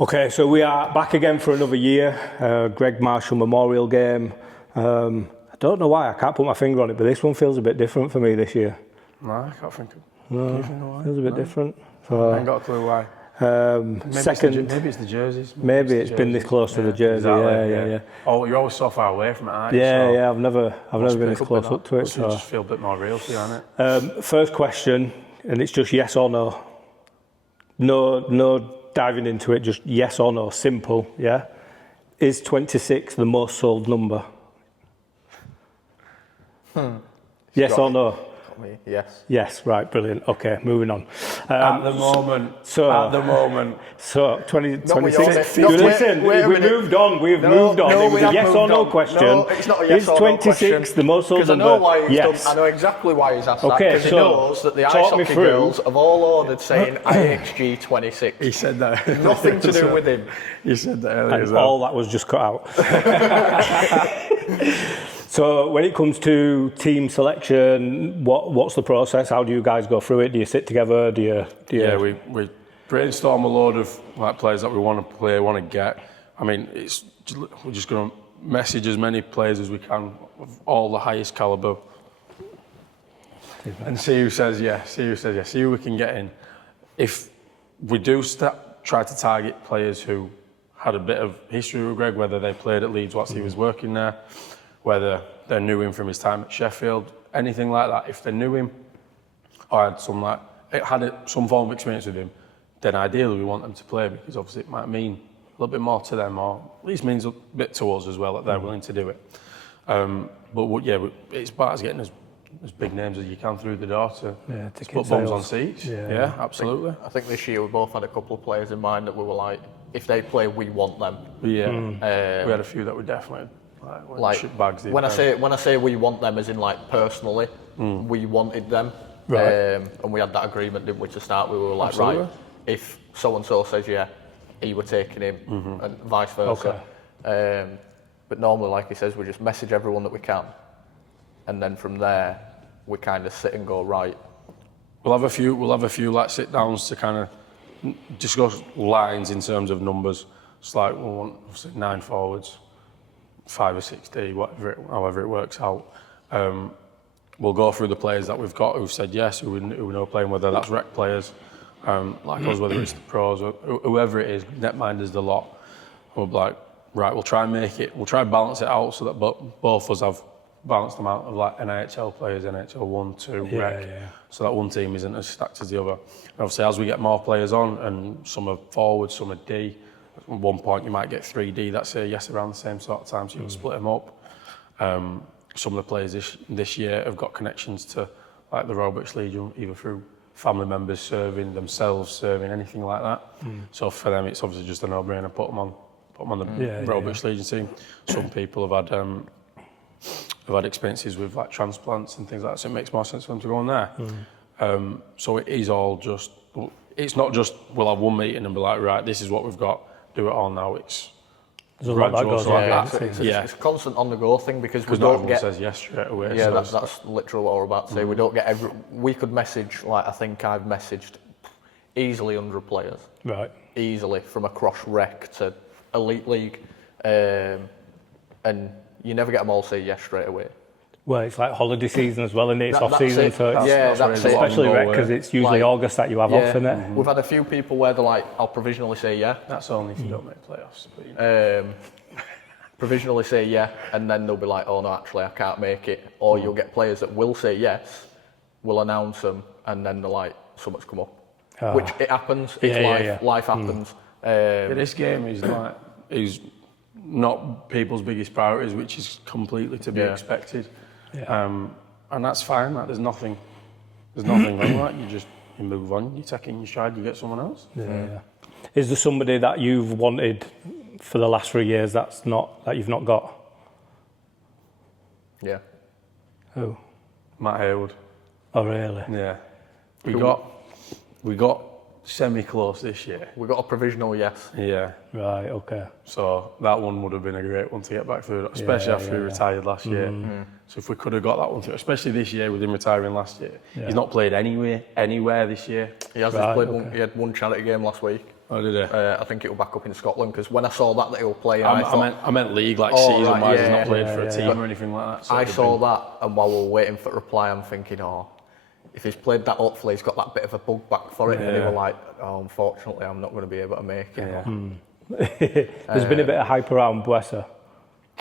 Okay, so we are back again for another year. Greg Marshall Memorial Game. I don't know why, I can't put my finger on it, but this one feels a bit different for me this year. No, I can't think of No, feels a bit different. So, I ain't got a clue why. Maybe it's the jerseys. Maybe it's been this close to the jersey. Exactly, Yeah. Oh, you're always so far away from it, aren't you? Yeah. I've never been this close up to it. It So, just feel a bit more real to you, hasn't it? first question, and it's just yes or no. No diving into it. Just yes or no. Simple. Yeah. Is 26 the most sold number? Yes or no? Yes. Yes, right, brilliant. Okay, moving on. At the moment. So 2026. No, Listen, wait a we've minute. moved on. It was a yes or no question. No, it's not a yes Is or no 26 question. the most sold Because I number? know why he's Yes. done. I know exactly why he's asked that. Okay, Because he so knows that the ice talk me hockey through. girls have all ordered saying IHG 26. He said that. Nothing to do with him. He said that earlier as And well. all that was just cut out. So when it comes to team selection, what's the process? How do you guys go through it? Do you sit together? Do you? Yeah, we brainstorm a load of players that we want to play, want to get. I mean, we're just going to message as many players as we can of all the highest calibre, and see who says yes. See who we can get in. If we do try to target players who had a bit of history with Greg, whether they played at Leeds whilst he was working there, whether they knew him from his time at Sheffield, anything like that. If they knew him or had some form of experience with him, then ideally we want them to play, because obviously it might mean a little bit more to them, or at least means a bit to us as well, that they're willing to do it. It's about us getting as big names as you can through the door to put bums on seats. Yeah, absolutely. I think this year we both had a couple of players in mind that we were like, if they play, we want them. Yeah, we had a few that we definitely bags. When I say we want them, as in like personally, we wanted them. Right. And we had that agreement, didn't we, to start? We were like, Absolutely. right, if so and so says yeah, he were taking him, and vice versa. Okay. But normally, like he says, we just message everyone that we can, and then from there we kind of sit and go, right. We'll have a few like sit downs to kind of discuss lines in terms of numbers. It's like we want obviously 9 forwards, 5 or 6 D, however it works out. We'll go through the players that we've got who've said yes, who we know playing, whether that's rec players, like us, whether it's the pros, or whoever it is, netminders the lot. We'll be like, right, we'll try and balance it out so that both of us have balanced amount of like NHL players, NHL 1, 2, rec, so that one team isn't as stacked as the other. And obviously as we get more players on, and some are forwards, some are D, at one point you might get 3D that say yes around the same sort of time, so you can split them up. Some of the players this year have got connections to like the Roberts Legion, either through family members serving, themselves serving, anything like that. So for them it's obviously just a no-brainer, put them on the Roberts Legion team. Some people have had experiences with like transplants and things like that, so it makes more sense for them to go on there. So it is all just, it's not just we'll have one meeting and be like, right, this is what we've got, do it all now. It's there's a lot that goes on. It's a constant on the go thing, because we not don't get. Says yes straight away. Yeah, so that's literally what we're about to say. We don't get we could message, like I think I've messaged easily 100 players. Right. Easily, from across rec to elite league, and you never get them all say yes straight away. Well, it's like holiday season as well, and it's off season, so it's, that's it. especially rec, because it's usually August that you have off, isn't it? We've had a few people where they're like, I'll provisionally say yeah. That's only if you don't make playoffs. But, provisionally say yeah, and then they'll be like, oh no, actually I can't make it. Or you'll get players that will say yes, will announce them, and then they're like, something's come up. Which it happens, it's life, life happens. This game is not people's biggest priorities, which is completely to be expected. And that's fine, there's nothing wrong with that. You move on, you take it in your stride, you get someone else. Is there somebody that you've wanted for the last 3 years that you've not got? Yeah. Who? Matt Haywood. Oh really? Yeah. We got semi-close this year. We got a provisional yes. Yeah. Right, okay. So that one would have been a great one to get back through, especially after he retired last year. So if we could have got that one through, especially this year with him retiring last year. He's not played anywhere this year. He hasn't played one. He had one charity game last week. Oh, did he? I think it was back up in Scotland, because when I saw that he was playing, I meant league, like Oh, season-wise. right, He's yeah, not played for a yeah, team or anything like that. So I it'd saw been- that, and while we were waiting for a reply, I'm thinking, if he's played that, hopefully he's got that bit of a bug back for it. And he Yeah. was like, unfortunately, I'm not going to be able to make it. Yeah. There's been a bit of hype around Buesa.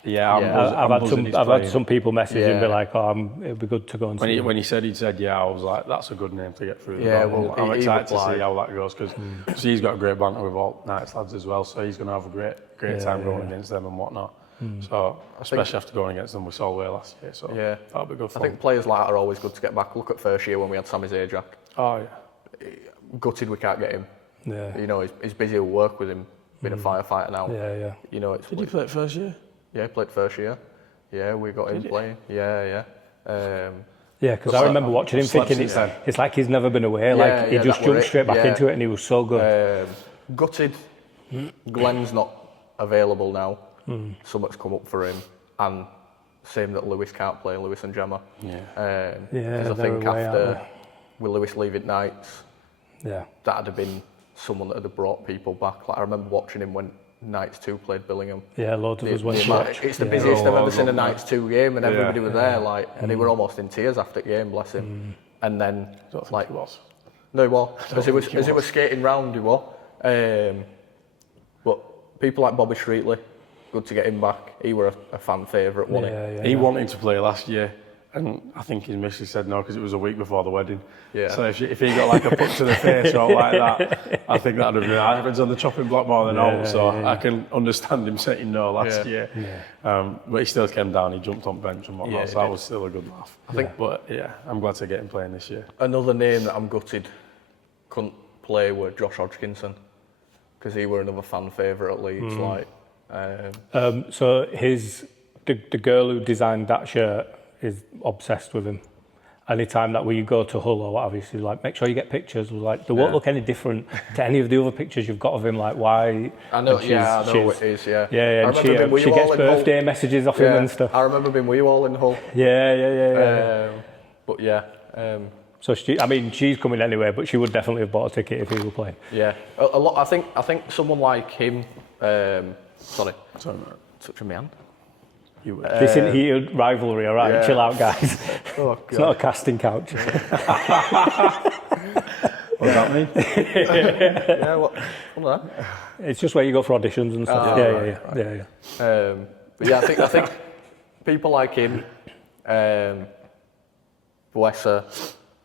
Yeah, I've had some people message and be Yeah. like, it'd be good to go and see him. When he said, yeah, I was like, that's a good name to get through. Yeah, Well, well, I'm he excited to replied. see how that goes, because he's got a great banter with all Knights lads as well, so he's going to have a great time going against them and whatnot. So, especially after going against them with Solway last year, so Yeah. that'll be good I fun. think players like that are always good to get back. Look at first year when we had Sami Zajac. Oh, yeah. Gutted we can't get him. Yeah. You know, he's busy with work with him, being a firefighter now. Yeah. You know, it's Did you play it first year? Yeah, he played first year. Yeah, we got him you? playing. Yeah. Yeah, because I remember watching him slept thinking since then. it's like he's never been away. Like he yeah, just that were jumped it. straight back Yeah. into it, and he was so good. Gutted. Glenn's not available now. Something's come up for him, and same that Lewis can't play. Lewis and Gemma. Yeah. Yeah, 'cause I they're think away, aren't after with Lewis leaving Knights, Yeah. that'd have been someone that would have brought people back. Like I remember watching him when Knights 2 played Billingham. Yeah, loads of us went to watch. It's the Yeah. busiest I've ever seen a Oh, Knights 2 game, and everybody was there, like, and he Mm. were almost in tears after the game, bless him. And then, I don't think like, it was. no, he was. As he think he was was. skating round, he was. But people like Bobby Streetley, good to get him back. He were a fan favourite, wasn't he? Yeah. He wanted to play last year, and I think his missus said no because it was a week before the wedding. Yeah. So if he got like a punch to the face or like that, I think that'd have been. I was on the chopping block more than all, so I can understand him saying no last year. But he still came down. He jumped on bench and whatnot, Yeah, so that was still a good laugh. I think- but yeah, I'm glad to get him playing this year. Another name that I'm gutted couldn't play were Josh Hodgkinson, because he were another fan favourite at Leeds. Like, So the girl who designed that shirt is obsessed with him. Anytime that we go to Hull or whatever, she's like, make sure you get pictures. Like, they won't look any different to any of the other pictures you've got of him. Like, why? I know, And I know what it is. Yeah, Yeah, I and remember being with she you gets all in Hull. birthday messages off him and stuff. I remember being with you all in Hull. Yeah. But yeah, So she's coming anyway, but she would definitely have bought a ticket if he were playing. yeah. A lot. I think someone like him. Sorry, Sorry, mate. touching my hand. You were. This isn't heated rivalry, all right? yeah. Chill out, guys. Oh It's not a God. casting couch. What does that mean? Yeah, what was that? It's just where you go for auditions and stuff. Oh, yeah. But yeah, I think people like him, Buesa,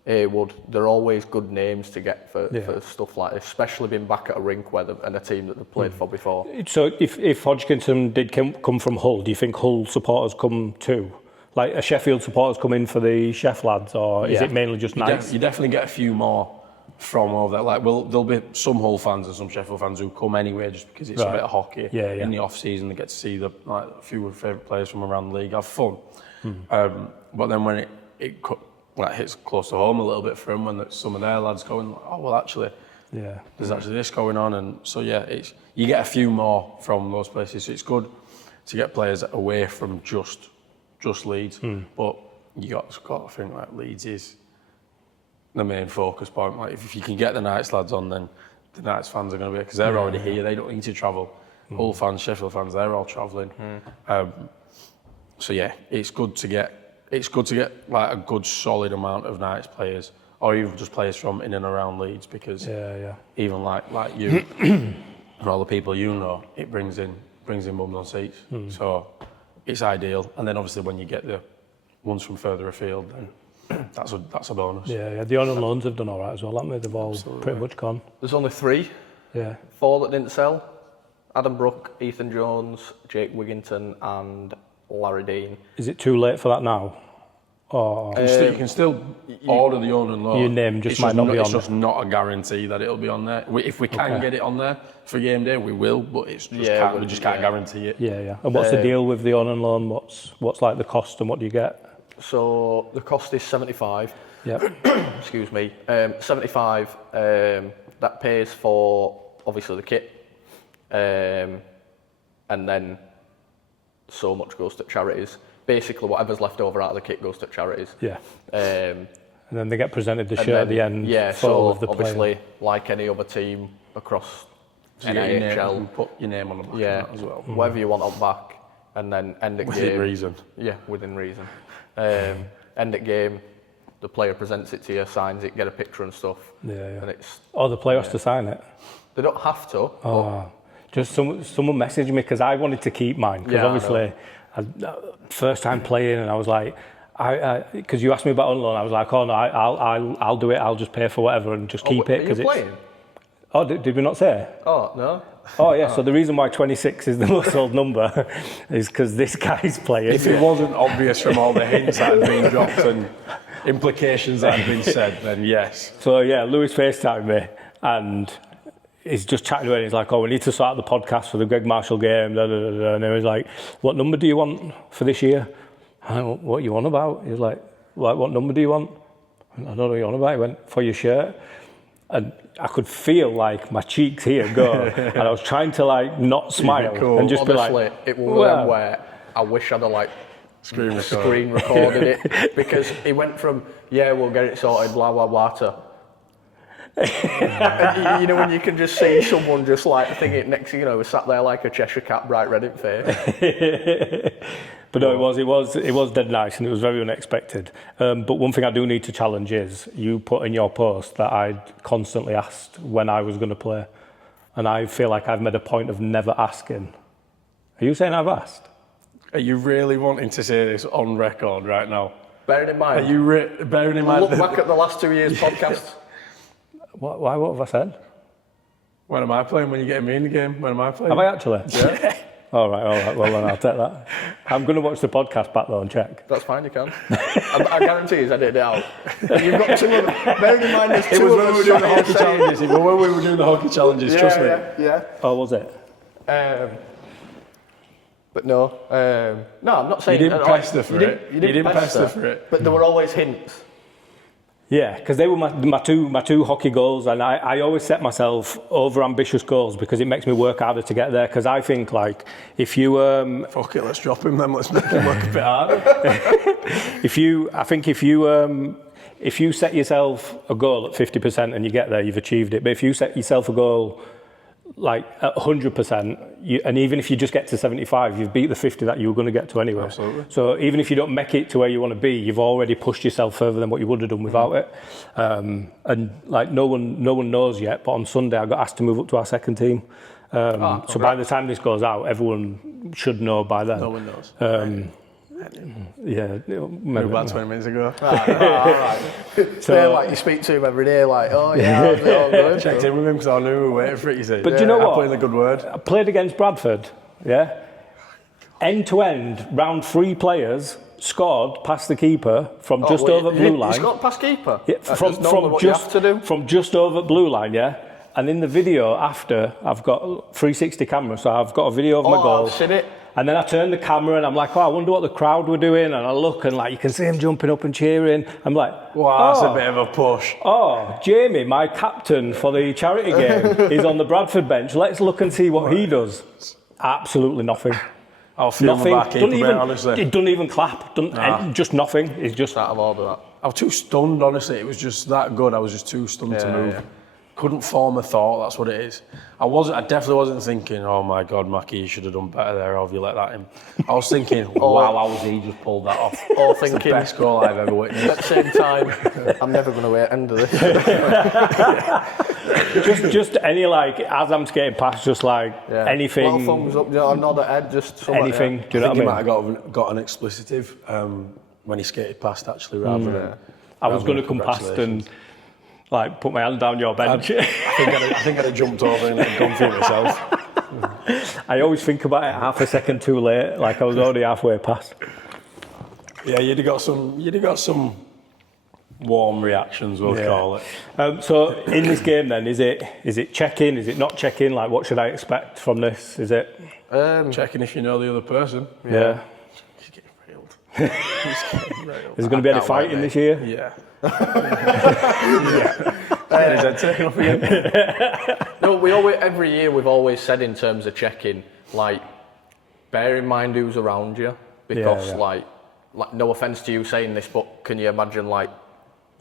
Haywood, they're always good names to get for stuff like this, especially being back at a rink and a team that they've played for before. So if Hodgkinson did come from Hull, do you think Hull supporters come too? Like a Sheffield supporters come in for the Chef lads, or is Yeah. it mainly just Knights? You definitely get a few more from over there. Like, there'll be some Hull fans and some Sheffield fans who come ananyway just because it's a Right. bit of hockey. Yeah. In the off season, they get to see a few of favourite players from around the league, have fun. But then when it hits close to home a little bit for them, when some of their lads going, oh well, actually, Yeah. there's actually this going on, and so yeah, you get a few more from those places. So it's good to get players away from just Leeds, but you got to think like Leeds is the main focus point. Like if you can get the Knights lads on, then the Knights fans are going to be, because they're already here. They don't need to travel. Hull fans, Sheffield fans, they're all travelling. So yeah, it's good to get like a good solid amount of Knights players, or even just players from in and around Leeds, because even like you and all the people you know, it brings in bums on seats. So it's ideal. And then obviously when you get the ones from further afield, then that's a bonus. Yeah. The on loans have done all right as well, haven't they? They've all pretty much gone. There's only 3, Yeah. 4 that didn't sell. Adam Brook, Ethan Jones, Jake Wigginton, and Larry Dean. Is it too late for that now? Or You can still order the own and loan. Your name just It's might not be on It's just not a guarantee that it'll be on there. If we can get it on there for game day, we will. But it's just we just can't guarantee it. yeah. And what's the deal with the on and loan? What's like the cost and what do you get? So the cost is 75. Yeah. Excuse me. 75. That pays for obviously the kit, and then so much goes to charities. Basically, whatever's left over out of the kit goes to charities. Yeah. Um, And then they get presented the and shirt at then- the end. Yeah, for all so of the obviously, players. like any other team across So you get your name, NHL. and put your name on the back Yeah, of that as well. whatever you want on back, and then end at Within game. reason. Yeah, within reason. End at game, the player presents it to you, signs it, get a picture and stuff. Yeah, yeah. And it's Oh, the player has to sign it. they don't have to. Oh, just someone messaged me because I wanted to keep mine because Yeah, I obviously first time playing and I was like, because you asked me about on loan, I was like, oh no, I'll do it. I'll just pay for whatever and just keep it because because it's. it's. Playing? Oh, did we not say? Oh no. Oh yeah. So the reason why 26 is the most sold number is because this guy's playing. If it wasn't obvious from all the hints that had been dropped and implications that had been said, then yes. So yeah, Lewis FaceTimed me and he's just chatting away and he's like, oh, we need to sort out the podcast for the Greg Marshall game, da, da, da, da. And he was like, what number do you want for this year? I went, what are you on about? He was like, what number do you want? I don't know what you're on about. He went, for your shirt. And I could feel like my cheeks here go. And I was trying to like not smile cool. and just Honestly, be like, it was well, where I wish I'd have like Screen recorded it because he went from we'll get it sorted blah blah blah to and you know when you can just see someone just like thinking next we sat there like a Cheshire cat bright red in face. But no, it was dead nice and it was very unexpected. But one thing I do need to challenge is you put in your post that I'd constantly asked when I was going to play, and I feel like I've made a point of never asking. Are you saying I've asked? Are you really wanting to say this on record right now? Bearing in mind, Are you bearing in mind look that- back at the last 2 years podcasts. Why? What have I said? When am I playing? When you get me in the game? When am I playing? Have I actually? Yeah. All right. Well, then I'll take that. I'm going to watch the podcast back though and check. That's fine, you can. I guarantee he's edited it out. You've got two of them. Bearing in mind, there's It two was of when us we were doing the sat here hockey saying- challenges. It was when we were doing the hockey challenges, trust me. Yeah. Oh, was it? But no, no, I'm not saying You didn't like, pester for you it. You didn't pester for it. But there were always hints. Yeah, because they were my two hockey goals, and I always set myself over ambitious goals because it makes me work harder to get there. Because I think like if you Fuck it, let's drop him then. Let's make him work a bit harder. if you set yourself a goal at 50% and you get there, you've achieved it. But if you set yourself a goal like at 100%, and even if you just get to 75, you've beat the 50 that you were going to get to anyway. Absolutely. So even if you don't make it to where you want to be, you've already pushed yourself further than what you would have done without it. And like no one knows yet, but on Sunday I got asked to move up to our second team. So by the time this goes out, everyone should know by then. No one knows. Yeah, Maybe about 20 minutes ago. All right. So like you speak to him every day, like, oh yeah, how's it all going? Checked in with him because I knew we were waiting for it, you see. But do you know I what? put in a good word. I played against Bradford, yeah? End to end, round 3 players scored past the keeper from just over blue line. He's got past keeper. Yeah, That's normally what you have to do. from just over blue line, yeah? And in the video after, I've got 360 camera, so I've got a video of my goal. I've seen it. And then I turn the camera and I'm like, oh, I wonder what the crowd were doing. And I look and like you can see him jumping up and cheering. I'm like, Wow, that's oh, a bit of a push. oh, Jamie, my captain for the charity game, is on the Bradford bench. Let's look and see what he does. Absolutely nothing. I'll feel Nothing. my back keeper, mate, honestly. It doesn't even clap. Just nothing. It's just. Out of order, that. I was too stunned, honestly. It was just that good. I was just too stunned to move. yeah. Couldn't form a thought. That's what it is. I definitely wasn't thinking, oh my God, Mackie, you should have done better there, or have you let that in? I was thinking, wow, how was he just pulled that off? Or It's the thinking, best goal I've ever witnessed. at the same time, I'm never going to end of this. just any like as I'm skating past, just like anything. Well, thumbs up, a nod at head, just something. Anything. Yeah. Do you know I think what I he mean? might have got an explicitive when he skated past, actually, rather than. I was going to come past and like put my hand down your bench. I think I'd have jumped over and gone for it myself. I always think about it half a second too late, like I was already halfway past. Yeah, you'd have got some warm reactions, we'll call it. So in this game then, is it check-in? Is it not check-in? Like what should I expect from this? Is it? Checking if you know the other person. Yeah. He's getting railed. He's getting railed. Is there going to be any can't wait, fighting mate. this year? Yeah. Getting his head taken off again. No, every year we've always said in terms of checking, like, bear in mind who's around you, because Yeah. like no offence to you saying this, but can you imagine like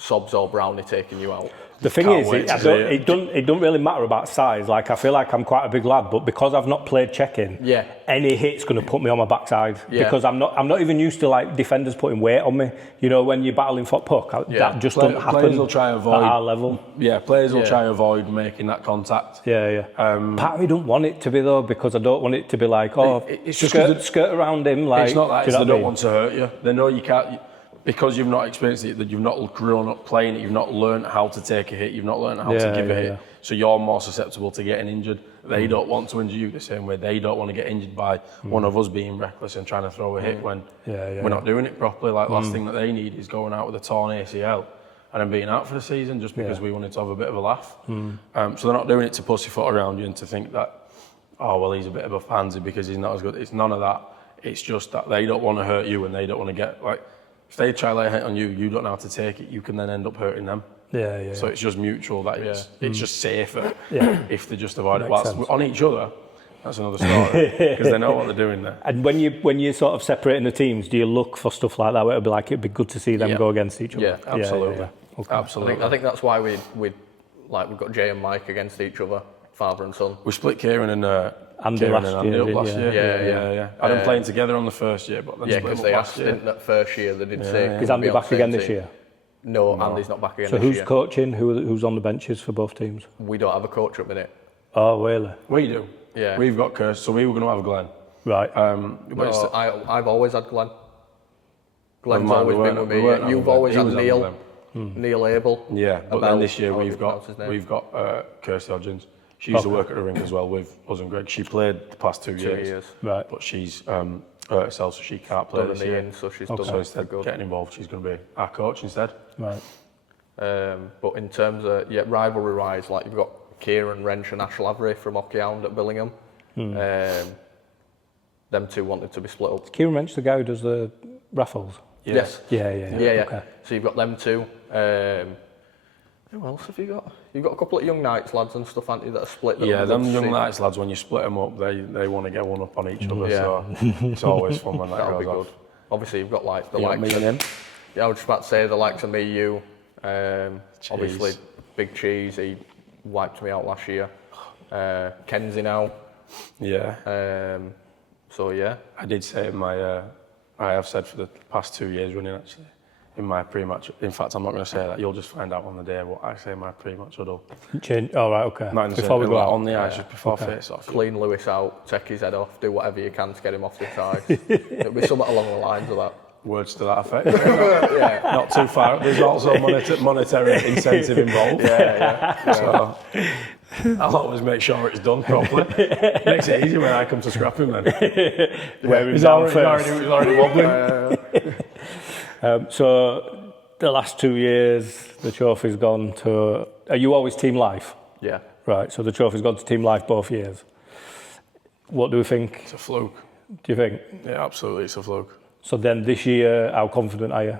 Sobs or Brownie taking you out. The thing Can't is, wait it, to I see don't, it. it don't really matter about size. Like, I feel like I'm quite a big lad, but because I've not played checking, Yeah. any hit's going to put me on my backside. Yeah. Because I'm not even used to like defenders putting weight on me. You know, when you're battling for puck, that just doesn't happen Players will try and avoid at our level. Yeah, players will Yeah. try and avoid making that contact. Yeah. Part of me don't want it to be though, because I don't want it to be like, It's just 'cause skirt around him. Like, It's not that do you they know what I don't mean? want to hurt you. They know you can't, because you've not experienced it, that you've not grown up playing it, you've not learned how to take a hit, you've not learned how to give a hit. Yeah. So you're more susceptible to getting injured. They don't want to injure you the same way they don't want to get injured by one of us being reckless and trying to throw a hit when we're not doing it properly. Like, last thing that they need is going out with a torn ACL and then being out for the season just because we wanted to have a bit of a laugh. So they're not doing it to pussyfoot around you and to think that, oh, well, he's a bit of a pansy because he's not as good. It's none of that. It's just that they don't want to hurt you and they don't want to get, like, if they try to lay a hit on you, you don't know how to take it, you can then end up hurting them. Yeah. So it's just mutual, that it's just safer Yeah. if they just avoid it. Makes Whilst sense. on each other, that's another story, because they know what they're doing there. And when you're sort of separating the teams, do you look for stuff like that where it'll be like, it'd be good to see them Yeah. go against each other? Yeah, Absolutely. Okay. Absolutely. I think that's why we've got Jay and Mike against each other, father and son. We split Kieran and Andy Kieran last and Andy year, up didn't last you? year. Yeah. I didn't playing together on the first year, but then Yeah, split because them they up asked last year. in that first year, they did say. Is Andy back again this year? No, Andy's not back again So this who's year. coaching? Who's on the benches for both teams? We don't have a coach at the minute. Oh, really? We do. Yeah. We've got Kirst, so we were going to have Glenn. Right. But it's No, I've always had Glenn. Glenn's Never mind, always we been weren't- with we me. weren't You've having Glenn. always He had was having Neil. Glenn. Neil Abel. Yeah, but Abel, then this year however you we've got pronounce his name. Kirsty Hodgins. She used to work at the rink as well with us and Greg. She played the past 2 years. years. Right. But she's hurt herself, so she can't play Done this the year. in, so she's done So that instead for of good. getting involved, she's going to be our coach instead. Right. But in terms of rivalry-wise, like you've got Kieran Wrench and Ash Lavery from Hockey Hound at Billingham. Them two wanted to be split up. Kieran Wrench, the guy who does the raffles. Yes. Yeah. Okay. So you've got them two. Who else have you got? You've got a couple of young Knights lads and stuff, aren't you, that are split. that Yeah, would them love to young see. Knights lads, when you split them up, they want to get one up on each other. Yeah. So it's always fun when that That'll goes be good. off. Obviously, you've got like the You got likes me of, and him? yeah, I was just about to say the likes of me, you. Obviously, Big Cheese, he wiped me out last year. Kenzie now. Yeah. So yeah, I did say in my, I have said for the past 2 years running actually, in my pre-match, in fact I'm not going to say that, you'll just find out on the day what I say in my pre-match huddle. Change. Oh, right. Okay. Not in the Before same- we go like out. on the ice, just before face off. clean Lewis out, take his head off, do whatever you can to get him off the side. It'll be something along the lines of that. Words to that effect. Yeah, Not too far. There's also monetary incentive involved. yeah. So I'll always make sure it's done properly. Makes it easy when I come to scrap him then. Wear him He's down already, first. he's already wobbling. So the last 2 years, the trophy's gone to. Are you always Team Life? Yeah. Right. So the trophy's gone to Team Life both years. What do we think? It's a fluke. Do you think? Yeah, absolutely, it's a fluke. So then this year, how confident are you?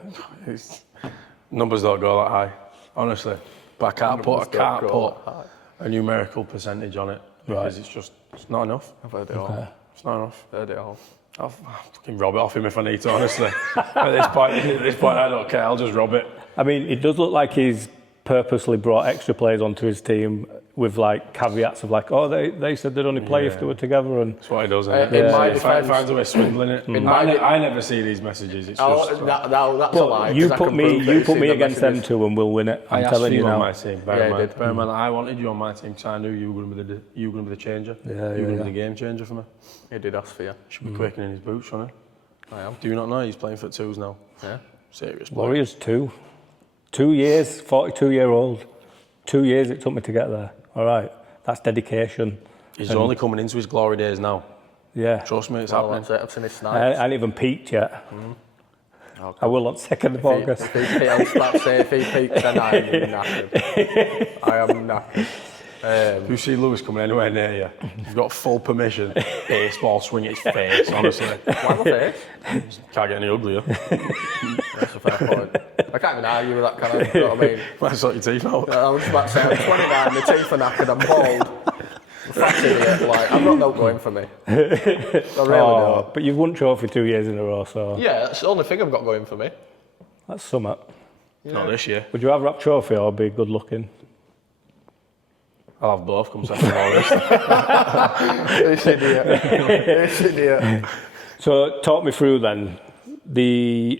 Numbers don't go that high, honestly. But I can't put Numbers don't go that high. a numerical percentage on it because it's not enough. I've heard it all. It's not enough. Heard it all. I'll fucking rob it off him if I need to, honestly. at this point, I don't care. I'll just rob it. I mean, it does look like he's purposely brought extra players onto his team with like caveats of like, oh, they said they'd only play if they were together, and That's what he does. In Isn't my it? defence- Finds a way of swindling it. I never see these messages. It's Oh, just. that's a lie. you 'cause I put can me prove that you it's put in me the against them messages. two, and we'll win it. I I'm asked telling you you on now. my team. Yeah, you did. Bear in mind, I wanted you on my team because I knew you were going to be the changer. You were going to be the game changer for me. He did ask for you. Should be quaking in his boots, shouldn't he? I am. Do you not know he's playing for twos now? Yeah. Serious player. Warriors 2 years, 42-year-old. 2 years it took me to get there. All right, that's dedication. He's only coming into his glory days now. Yeah, Trust me, it's Well, happening. that's it. I've seen his I snipes. ain't even peaked yet. Okay. I will on 2nd of August. I was about to say, if he peaks, then I am knackered. I am knackered. If you see Lewis coming anywhere near you, you've got full permission. Baseball swing at his face, honestly. Why my face? Can't get any uglier. That's a fair point. I can't even argue with that, can I? You know what I mean? Might sort your teeth out. I was about to say, I'm 29, my teeth are knackered, I'm bald. I'm a fat idiot, like, I'm not going for me. I really don't. But you've won trophy 2 years in a row, so Yeah, that's the only thing I've got going for me. that's summit. Not this year. Would you rather have trophy or be good looking? I'll have both, come second August. This idiot. This idiot. So talk me through then. There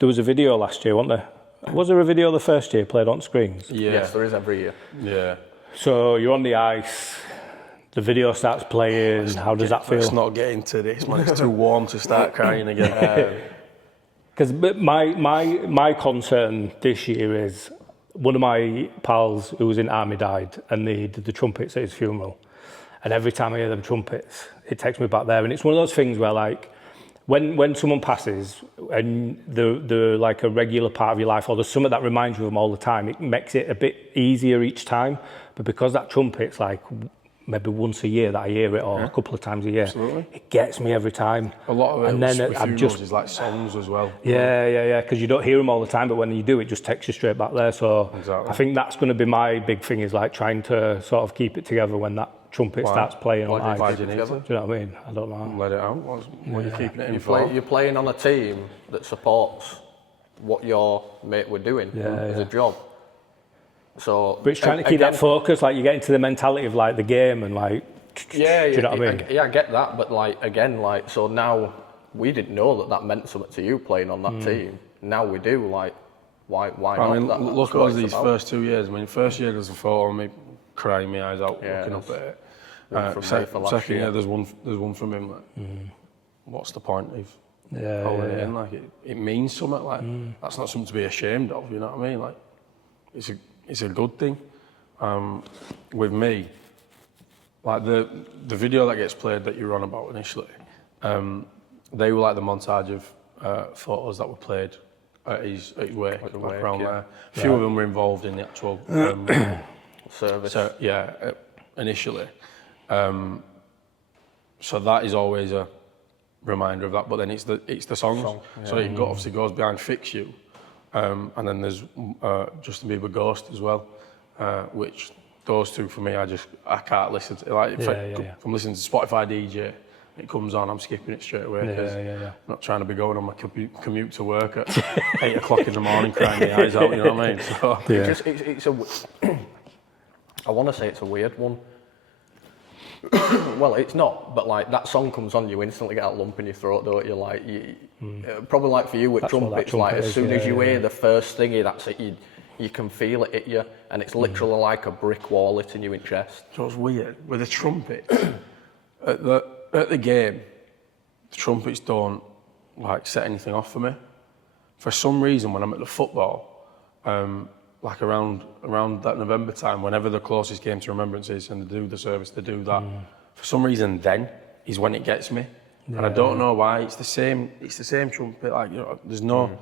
was a video last year, wasn't there? Was there a video the first year played on screens? Yeah. Yes, there is every year. Yeah. So you're on the ice, the video starts playing, how does that feel? Let's not get into this, man. It's too warm to start crying again. Because my concern this year is one of my pals who was in army died and they did the trumpets at his funeral. And every time I hear them trumpets, it takes me back there. And it's one of those things where like, when someone passes and they're like a regular part of your life or there's something that reminds you of them all the time, it makes it a bit easier each time. But because that trumpet's like maybe once a year that I hear it or a couple of times a year, it gets me every time. A lot of it and then with funerals is like songs as well. Yeah, because you don't hear them all the time, but when you do, it just takes you straight back there. So Exactly. I think that's going to be my big thing is like trying to sort of keep it together when that trumpet starts playing on Why live. do you need Do to? you know what I mean? I don't know. Let it out. What are you keeping it in for? You're playing on a team that supports what your mate were doing as a job. So, But it's trying to keep that focus, like you get into the mentality of like the game and like, Yeah, do you know what I mean? I get that, but like again, like so now we didn't know that meant something to you playing on that team. Now we do. Like, why not? I mean, That's look at what us it's these about. first 2 years. I mean, first year there's a photo of me crying my eyes out looking up at it. From me for last Second year. year there's one from him. Like, what's the point of Yeah, holding it in? Like it means something. Like that's not something to be ashamed of. You know what I mean? Like it's a good thing. With me, like the video that gets played that you're on about initially, they were like the montage of photos that were played at his wake and like around there. A few of them were involved in the actual Service. so initially. So that is always a reminder of that. But then it's the songs. So it obviously goes behind Fix You, and then there's Justin Bieber Ghost as well, which those two for me I can't listen to. Like if I'm listening to Spotify DJ, it comes on, I'm skipping it straight away because I'm not trying to be going on my commute to work at 8 o'clock in the morning crying my eyes out. You know what I mean? So, It's a. I want to say it's a weird one. Well, it's not, but like that song comes on, you instantly get that lump in your throat, don't you? Like, probably like for you with That's what that trumpets, trumpet like as is, soon as you yeah. hear the first thingy, that's it. You can feel it hit you, and it's literally like a brick wall hitting you in chest. So it's weird with the trumpet at the game. The trumpets don't like set anything off for me. For some reason, when I'm at the football, like around that November time, whenever the closest game to Remembrance is, and they do the service, they do that. For some reason, then is when it gets me, and I don't know why. It's the same trumpet. Like there's no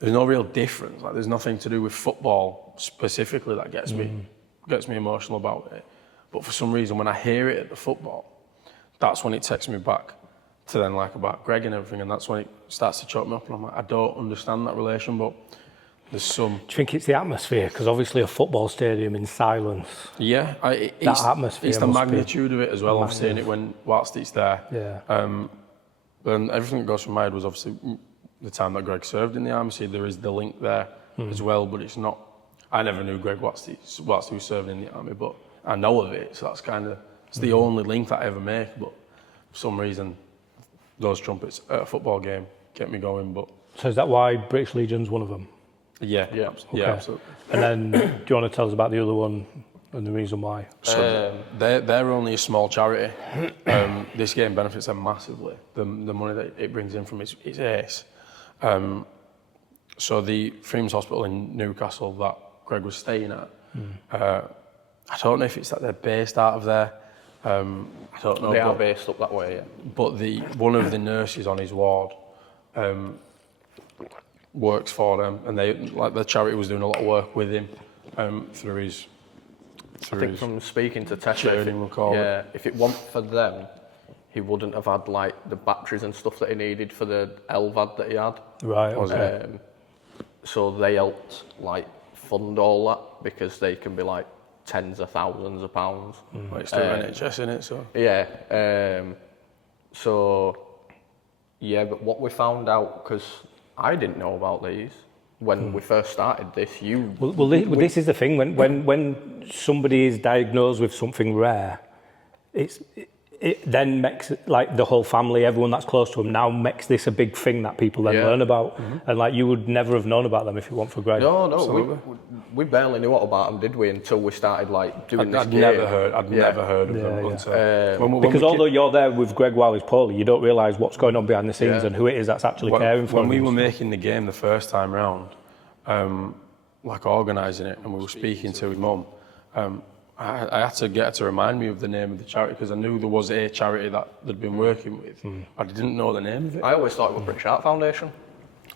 real difference. Like there's nothing to do with football specifically that gets me emotional about it. But for some reason, when I hear it at the football, that's when it takes me back to then like about Greg and everything, and that's when it starts to choke me up. And I'm like, I don't understand that relation, but there's some. Do you think it's the atmosphere? Because obviously a football stadium in silence. Yeah, That atmosphere It's the must be magnitude of it as well. I've seen it whilst it's there. Yeah. And everything that goes through my head was obviously the time that Greg served in the army. So there is the link there as well, but it's not. I never knew Greg whilst he was serving in the army, but I know of it. So that's it's the only link that I ever make. But for some reason, those trumpets at a football game get me going. But So is that why British Legion's one of them? yeah, Okay. absolutely. And then do you want to tell us about the other one and the reason why? So they're only a small charity. This game benefits them massively. The money that it brings in from its ace. So the Freeman's Hospital in Newcastle that Greg was staying at, I don't know if it's that they're based out of there. I don't know. They are based up that way, yeah. But one of the nurses on his ward works for them, and the charity was doing a lot of work with him through his. I think from speaking to Tessa, journey, we'll call it. if it weren't for them, he wouldn't have had like the batteries and stuff that he needed for the LVAD that he had. Right, okay. So they helped like fund all that because they can be like tens of thousands of pounds. Well, it's through NHS, in it, so. Yeah. So yeah, but what we found out, because I didn't know about these, when we first started this, This is the thing. When somebody is diagnosed with something rare, it then makes like the whole family, everyone that's close to them, now makes this a big thing that people then learn about. And like you would never have known about them if it weren't for Greg. No, we barely knew what about them, did we? Until we started like doing this game. I'd never heard of them until Because although you're there with Greg while he's poorly, you don't realise what's going on behind the scenes and who it is that's actually caring for him. When we were making the game the first time round, like organising it, and we were speaking to his mum, I had to get her to remind me of the name of the charity because I knew there was a charity that they'd been working with. I didn't know the name of it. I always thought it was British Heart Foundation.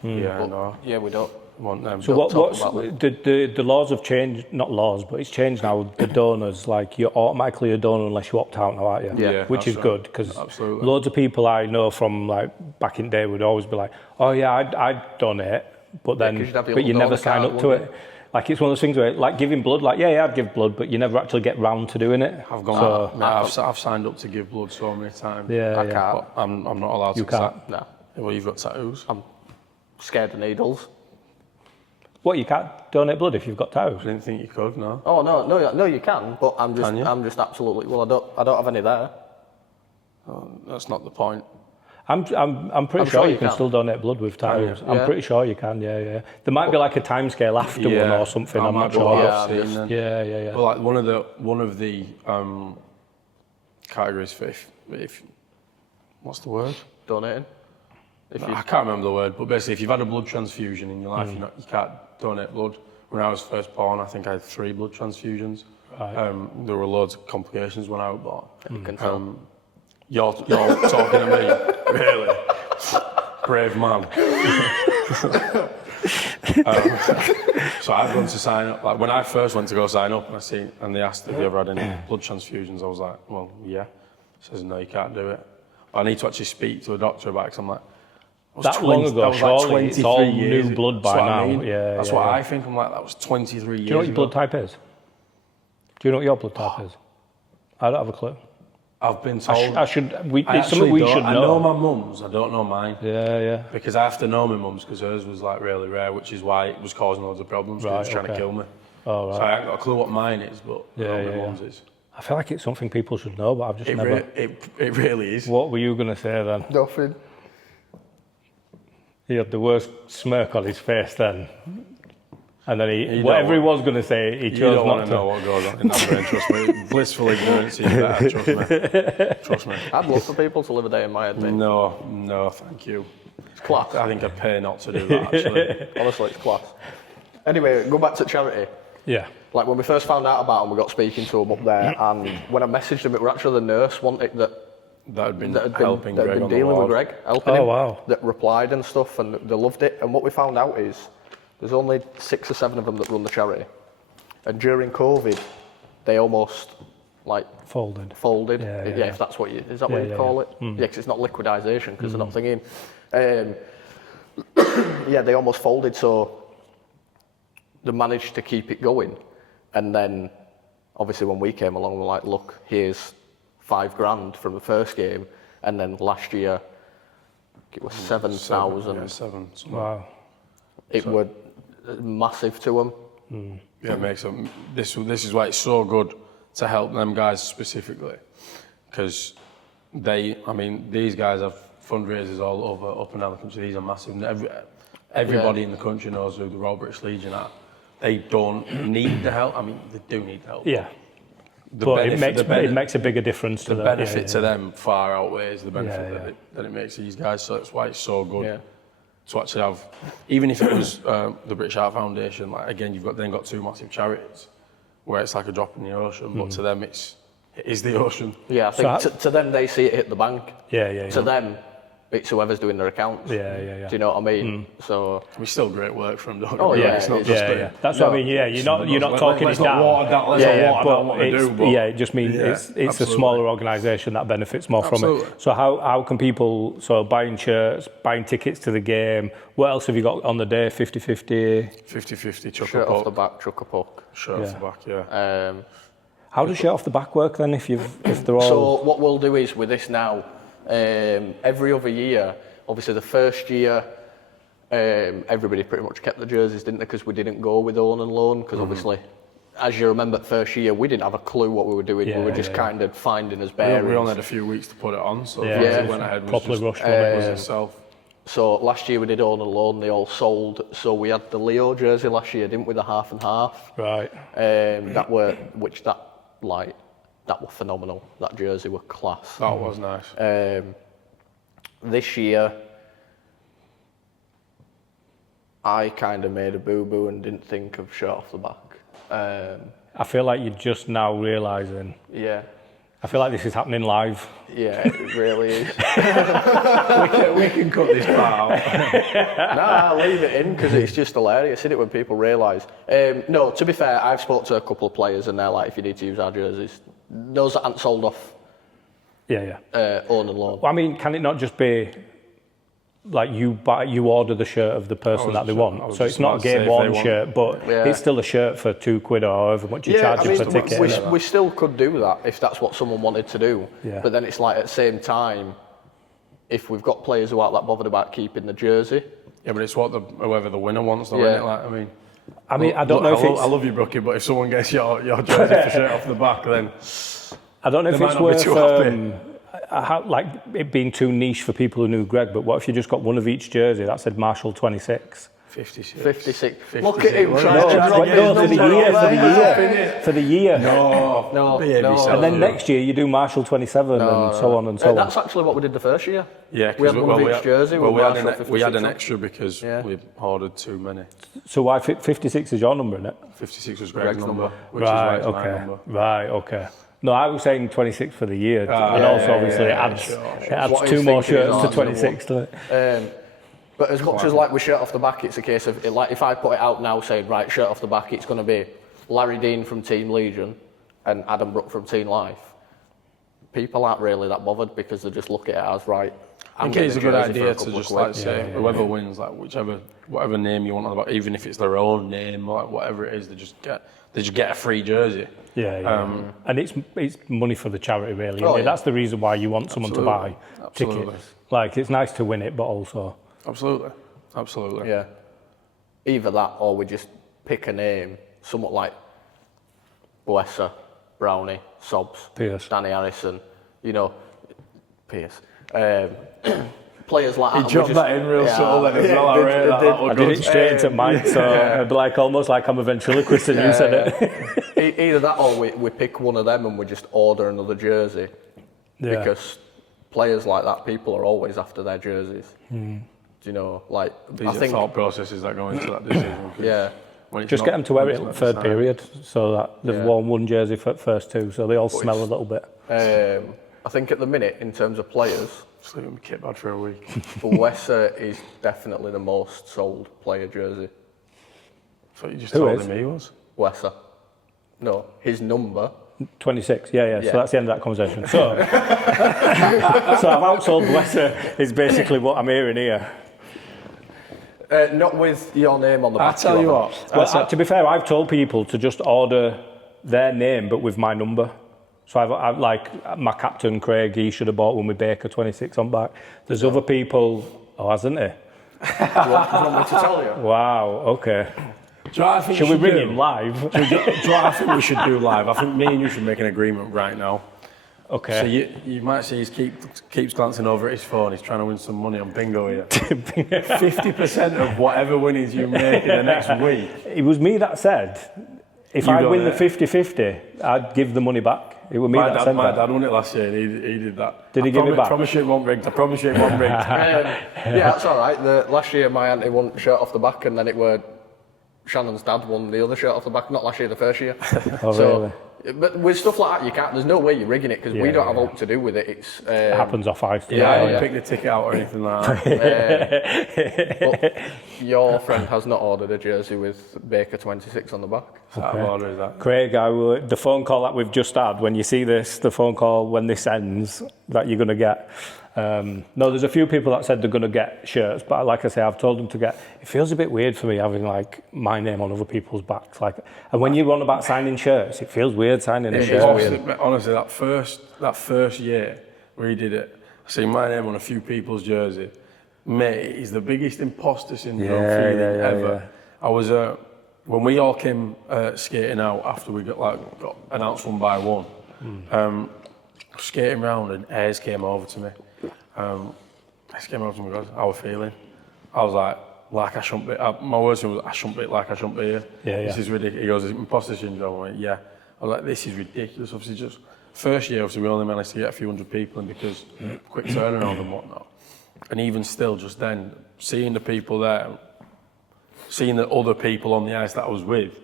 Yeah, I know. Yeah, we don't. Want them. So what's the laws have changed? Not laws, but it's changed now. The donors, like you're automatically a donor unless you opt out now, aren't you? Yeah, which is right. good because Absolutely. loads of people I know from like back in the day would always be like, "Oh yeah, I'd donate," but then 'cause you'd have your but you little never donor sign card, up to wouldn't it. Like it's one of those things where like giving blood, like yeah, I'd give blood, but you never actually get round to doing it. I've signed up to give blood so many times. Yeah, I can't. But I'm not allowed to. You can't. No. Well, you've got tattoos. I'm scared of needles. What, you can't donate blood if you've got tattoos? I didn't think you could, no. Oh no, you can, but Can you? I'm just absolutely. Well, I don't have any there. That's not the point. I'm pretty sure you can still donate blood with tattoos. you? I'm Yeah. pretty sure you can. Yeah. There might be like a timescale after one or something. I'm not sure. I've seen then. Yeah. Well, like one of the categories for if what's the word? Donating. I can't remember the word, but basically, if you've had a blood transfusion in your life, you can't donate blood. When I was first born, I think I had 3 blood transfusions. Right. There were loads of complications when I was born. You can tell. You're talking to me, really? Brave man. So I've gone to sign up. Like when I first went to go sign up, and they asked if you ever had any blood transfusions. I was like, well, yeah. He says no, you can't do it. I need to actually speak to a doctor about it. 'Cause I'm like, That long ago, surely it's all 23 years. new blood by That's what now. I mean. Yeah, That's what I think. I'm like, that was 23 years. Do you know what your ago. blood type is? Do you know what your blood type is? I don't have a clue. I've been told. It's something actually we don't. should I know. know my mum's. I don't know mine. Yeah. Because I have to know my mum's because hers was like really rare, which is why it was causing loads of problems. 'Cause it was Right, trying to okay. kill me. Oh, right. So I haven't got a clue what mine is, but I know my mum's is. I feel like it's something people should know, but I've just never. It really is. What were you going to say then? Nothing. Oh, He had the worst smirk on his face then. And then You whatever he don't was going to say, he You chose don't not want to. to know what goes on in that brain, trust me. Blissful ignorance is better, trust me. Trust me. I'd love for people to live a day in my head, mate. No, thank you. It's class. I think I'd pay not to do that, actually. Honestly, it's class. Anyway, go back to charity. Yeah. Like when we first found out about him, we got speaking to him up there, and when I messaged him, it were actually the nurse That had been that had helping been Greg on the dealing with ward. Greg, helping Oh, him, wow. that replied and stuff, and they loved it. And what we found out is there's only 6 or 7 of them that run the charity, and during COVID, they almost like Folded. Yeah, if that's what is that what you Yeah, call yeah. it? Yeah, because it's not liquidisation because they're not thinking. Yeah, they almost folded, so they managed to keep it going, and then obviously when we came along, we're like, look, here's $5,000 from the first game, and then last year it was 7,000. Yeah, 7. Wow. It was massive to them. Yeah, it makes them. This is why it's so good to help them guys specifically, because these guys have fundraisers all over up and down the country. These are massive. Everybody in the country knows who the Royal British Legion are. They don't need the help. I mean, they do need help. Yeah. But it makes a bigger difference to the them. benefit to them far outweighs the benefit Yeah. that it makes these guys. So that's why it's so good. Yeah. To actually have, even if it was the British Heart Foundation, like again, you've got 2 massive charities, where it's like a drop in the ocean, but to them it is the ocean. Yeah, I think to them they see it hit the bank. Yeah. To them, it's whoever's doing their accounts. Yeah. Do you know what I mean? So It's still great work from them. Oh, yeah, it's not it's- just Yeah. That's what I mean. Yeah, you're not talking let's it not down. water down. Let's not water down what they do. But Yeah, it just means Yeah, it's a absolutely. smaller organisation that benefits more from Absolutely. it. So how can people, buying shirts, buying tickets to the game, what else have you got on the day, 50-50? 50-50 chuck shirt a off the puck. back, chuck a puck. Shirt off the back, yeah. How does shirt off the back work then if they're all... So what we'll do is with this now, every other year, obviously the first year everybody pretty much kept the jerseys, didn't they? Because we didn't go with own and loan, because obviously, as you remember, first year we didn't have a clue what we were doing. Yeah, we were just kind of finding us We bearings. only had a few weeks to put it on, so Yeah. the Yeah. it went ahead was Properly just, rushed on it. was itself. So last year we did own and loan, they all sold. So we had the Leo jersey last year, didn't we? The half and half. Right. That were phenomenal. That jersey were class. That was nice. This year, I kind of made a boo-boo and didn't think of shirt off the back. I feel like you're just now realising. Yeah, I feel like this is happening live. yeah, it really is. we can cut this part out. Nah, leave it in because it's just hilarious, isn't it, when people realise. No, to be fair, I've spoke to a couple of players and they're like, if you need to use our jerseys, those that aren't sold off Yeah, yeah. own and loan. Well, I mean, can it not just be like you order the shirt of the person that they want? So it's not a game worn shirt, but it's still a shirt for £2 or however much you charge them per ticket. We still could do that if that's what someone wanted to do. Yeah. But then it's like at the same time, if we've got players who aren't that bothered about keeping the jersey. Yeah, but it's what whoever the winner wants, though, Yeah. isn't it? Like, I mean, I don't know if it's. I love you, Brookie, but if someone gets your jersey for shirt off the back, then I don't know if they it's might not be worth too happy. like it being too niche for people who knew Greg. But what if you just got one of each jersey that said Marshall 26? 56. 56. Look at him trying No, to drop his for the number year, over there. for the year. No. And then next year you do Marshall 27 and so on and so on. That's actually what we did the first year. Yeah, we had one of each jersey. Well, with we Marshall we had 56 an on. extra because we ordered too many. So why 56 is your number, isn't it? 56 was Greg's number, which Right. is why it's my Okay. number. Right. Okay. No, I was saying 26 for the year, and also obviously it adds What two he's more thinking is shirts to on 26 to it. But as much as like we shirt off the back, it's a case of like if I put it out now saying right shirt off the back, it's going to be Larry Dean from Team Legion and Adam Brook from Team Life. People aren't really that bothered because they just look at it as right. I think it's a good idea to just like say whoever wins, like whatever name you want on the back, even if it's their own name, like whatever it is, they just get a free jersey. Yeah. And it's money for the charity, really. Oh, yeah. That's the reason why you want someone to buy tickets. Like it's nice to win it, but also Absolutely. Yeah. Either that or we just pick a name, somewhat like Boessa, Brownie, Sobs, Pierce. Danny Harrison, Pierce. Players like that. He dropped that in real subtle then as well. I did it straight into Mike, so it'd be like almost like I'm a ventriloquist and you said it. Either that or we pick one of them and we just order another jersey. Yeah. Because players like that, people are always after their jerseys. Do you know, like These I are think thought processes that go into that decision. yeah. Just get them to wear it in the third period so that they've worn one jersey for the first two, so they all smell a little bit. I think at the minute, in terms of players, Sleep with my kit bad for a week. Boessa is definitely the most sold player jersey. So you just Who told is? him he was. Boessa. No, his number. 26, yeah. So that's the end of that conversation. So, so I've outsold Boessa is basically what I'm hearing here. Not with your name on the back. I tell you what. Well, to be fair, I've told people to just order their name but with my number. So I've like my captain Craig, he should have bought one with Baker 26 on back. There's other people, hasn't he? Do you want me to tell you? Wow, okay. Should we ring him live? Do you know what I think we should do live? I think me and you should make an agreement right now. Okay. So you might see he keeps glancing over at his phone. He's trying to win some money on bingo here. 50% of whatever winnings you make in the next week. It was me that said, if I win the 50-50, I'd give the money back. It was me that said My that. dad won it last year and he did that. Did he give it back? I promise you it won't rigged. I promise you it won't rigged. Yeah, that's all right. Last year, my auntie won shirt off the back, and then it were Shannon's dad won the other shirt off the back. Not last year, the first year. Oh, really? But with stuff like that, you can't. There's no way you're rigging it because we don't have aught to do with it. It's It happens off ice. Yeah, I don't pick the ticket out or anything like that. But your friend has not ordered a jersey with Baker 26 on the back. What order is that? Craig, the phone call that we've just had, when you see this, the phone call when this ends, that you're going to get. No, there's a few people that said they're going to get shirts, but like I say, I've told them to get. It feels a bit weird for me having like my name on other people's backs. Like, and when you're on about signing shirts, it feels weird signing a shirt. Honestly, that first year where he did it, I see my name on a few people's jersey, Mate, it's the biggest imposter syndrome feeling ever. I was when we all came skating out after we got announced 1 by 1. Skating round and Ayres came over to me. Ayres came over to me and goes, "How are you feeling?" I was like I shouldn't be. My words was, "I shouldn't be like I shouldn't be here. This is ridiculous." He goes, "Is it imposter syndrome?" I went, "Yeah." I was like, "This is ridiculous." Obviously, just first year, obviously, we only managed to get a few hundred people in because quick turnaround and whatnot. And even still, just then, seeing the people there, seeing the other people on the ice that I was with.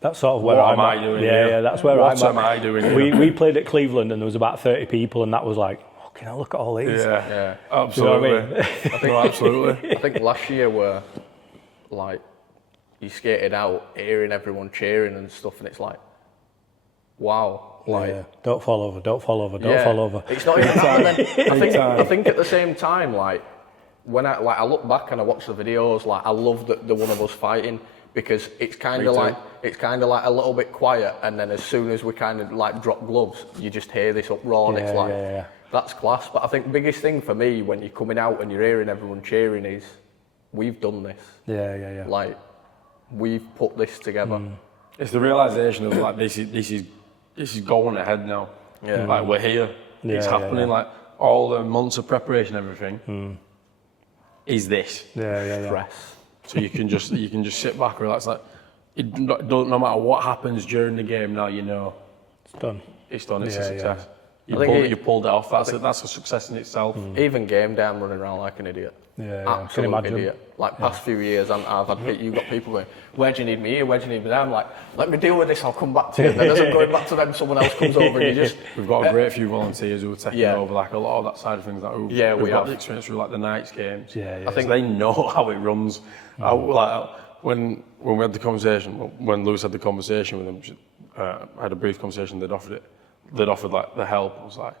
That's sort of where What am I doing here? That's where What am I doing here? We played at Cleveland and there was about 30 people and that was like, fucking hell, look at all these. Yeah, absolutely. You know what I mean? Absolutely. I think last year were like you skated out, hearing everyone cheering and stuff, and it's like, wow, like Don't fall over, don't fall over, don't yeah, fall over. It's not even that. And then I think at the same time, like when I look back and I watch the videos, like I love the one of us fighting because it's kind of like a little bit quiet, and then as soon as we kind of like drop gloves, you just hear this uproar, and it's like that's class. But I think the biggest thing for me when you're coming out and you're hearing everyone cheering is we've done this. Yeah. Like we've put this together. It's the realization of like this is going ahead now. Yeah. Like we're here. It's happening. Like all the months of preparation, everything is this. Yeah. Stress. So you can just sit back, relax. Like no matter what happens during the game, now you know It's done. it's done. It's a success. You pulled it off. That's a success in itself. Even game day, I'm running around like an idiot. Absolute Can imagine. idiot. Like past few years, I've had you've got people going, "Where do you need me here? Where do you need me there?" I'm like, "Let me deal with this. I'll come back to you." And then as I'm going back to them, someone else comes over, and you just. We've got a great few volunteers who are taking over like a lot of that side of things. Like who've we got have the experience through like the Knights games. I think they know how it runs. When we had the conversation, when Lewis had the conversation with them, I had a brief conversation. They'd offered like the help. I was like,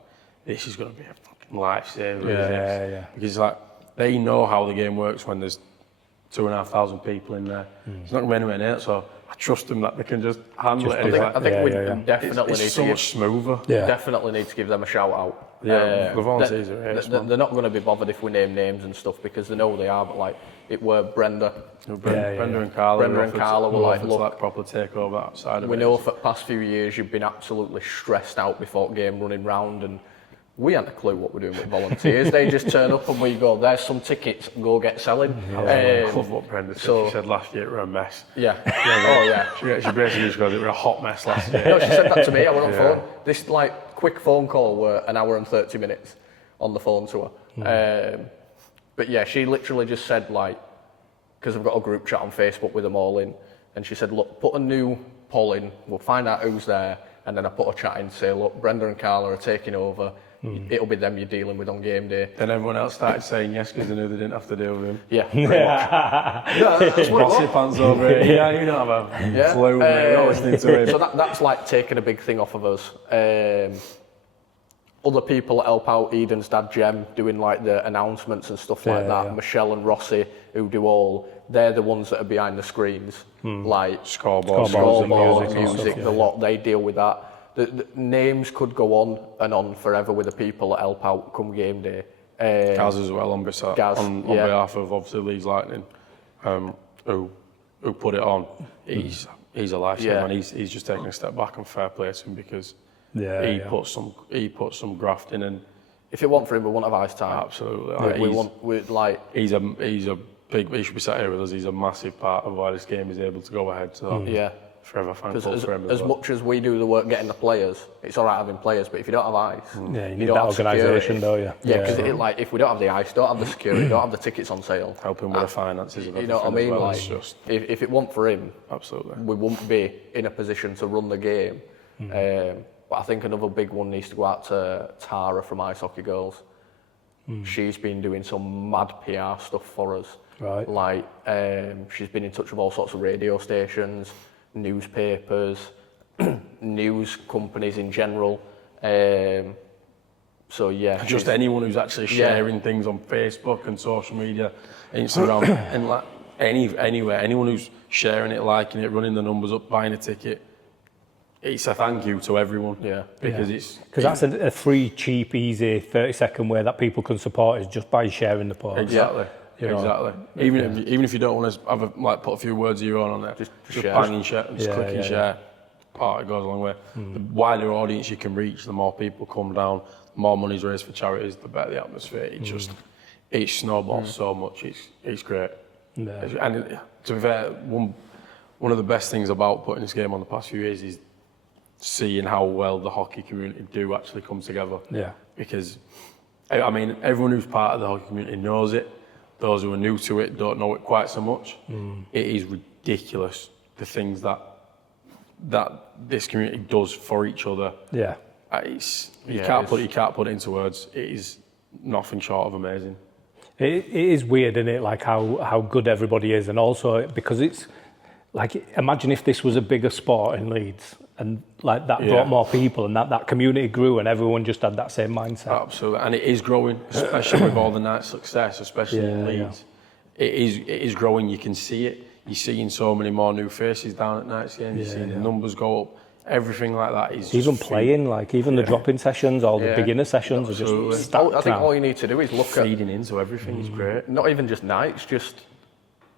this is going to be a fucking lifesaver. Because like they know how the game works when there's 2,500 people in there. It's not going to be anywhere near it, so I trust them that they can just handle it. I think we definitely it's need so to much smoother. definitely need to give them a shout out. Yeah, the volunteers are ace, man. They're not going to be bothered if we name names and stuff because they know they are. But like it were Brenda, Brenda and Carla. Brenda and Carla were like, look, like proper take over that side of it. we know for the past few years you've been absolutely stressed out before game running round and we hadn't a clue what we're doing with volunteers. They just turn up and we go, there's some tickets, go get selling. I love what Brenda said. She said last year it were a mess. Yeah. She basically just goes, it were a hot mess last year. No, she said that to me. I went on phone. This like quick phone call were an hour and 30 minutes on the phone to her. But yeah, she literally just said like, because I've got a group chat on Facebook with them all in, and she said, look, put a new poll in, we'll find out who's there, and then I put a chat in to say, look, Brenda and Carla are taking over. It'll be them you're dealing with on game day. Then everyone else started saying yes because they knew they didn't have to deal with him. Yeah, pretty much. That's what your pants over here. Yeah, you don't have a clue. You're not listening to him. So that's like taking a big thing off of us. Other people that help out, Eden's dad Jem, doing like the announcements and stuff like that. Michelle and Rossi, who do all, they're the ones that are behind the screens. Like scoreboard, music, the lot, they deal with that. The names could go on and on forever with the people that help out come game day. Gaz as well on behalf of obviously Leeds Lightning, who put it on. He's a lifesaver and he's just taking a step back and fair play to him because he put some graft in, and if it wasn't for him, we wouldn't have ice time. Absolutely. He's a big. He should be sat here with us. He's a massive part of why this game is able to go ahead. So forever thankful for him. As much as we do the work getting the players, it's all right having players, but if you don't have ice, you need that organisation, don't you? Yeah, because like if we don't have the ice, don't have the security, don't have the tickets on sale, helping with the finances. You know what I mean? Like, if it weren't for him, absolutely, we wouldn't be in a position to run the game. But I think another big one needs to go out to Tara from Ice Hockey Girls. She's been doing some mad PR stuff for us. Right. Like she's been in touch with all sorts of radio stations, newspapers, news companies in general. So yeah, just anyone who's actually sharing things on Facebook and social media, Instagram, and like anywhere, anyone who's sharing it, liking it, running the numbers up, buying a ticket. it's a thank you to everyone. Yeah. Because that's a free, cheap, easy 30-second way that people can support is just by sharing the post. Exactly. You know, Exactly. Even if you don't want to have put a few words of your own on there, just share. bang and share, just click and share. Oh, it goes a long way. The wider audience you can reach, the more people come down, the more money's raised for charities, the better the atmosphere. It snowballs so much. It's great. Yeah. And to be fair, one of the best things about putting this game on the past few years is seeing how well the hockey community do actually come together. Yeah. Because, I mean, everyone who's part of the hockey community knows it. Those who are new to it don't know it quite so much. It is ridiculous, the things that this community does for each other. Yeah. You can't put it into words. It is nothing short of amazing. It is weird, isn't it? Like how good everybody is, and also because it's like, imagine if this was a bigger sport in Leeds, and like that brought more people, and that community grew, and everyone just had that same mindset. Absolutely, and it is growing, especially with all the night success, especially in Leeds. It is growing. You can see it. You're seeing so many more new faces down at nights games. You're seeing the numbers go up. Everything like that is even just playing, like even the drop-in sessions, all the beginner sessions are just stacked. I think all you need to do is look at feeding into everything. Is great. not even just nights, just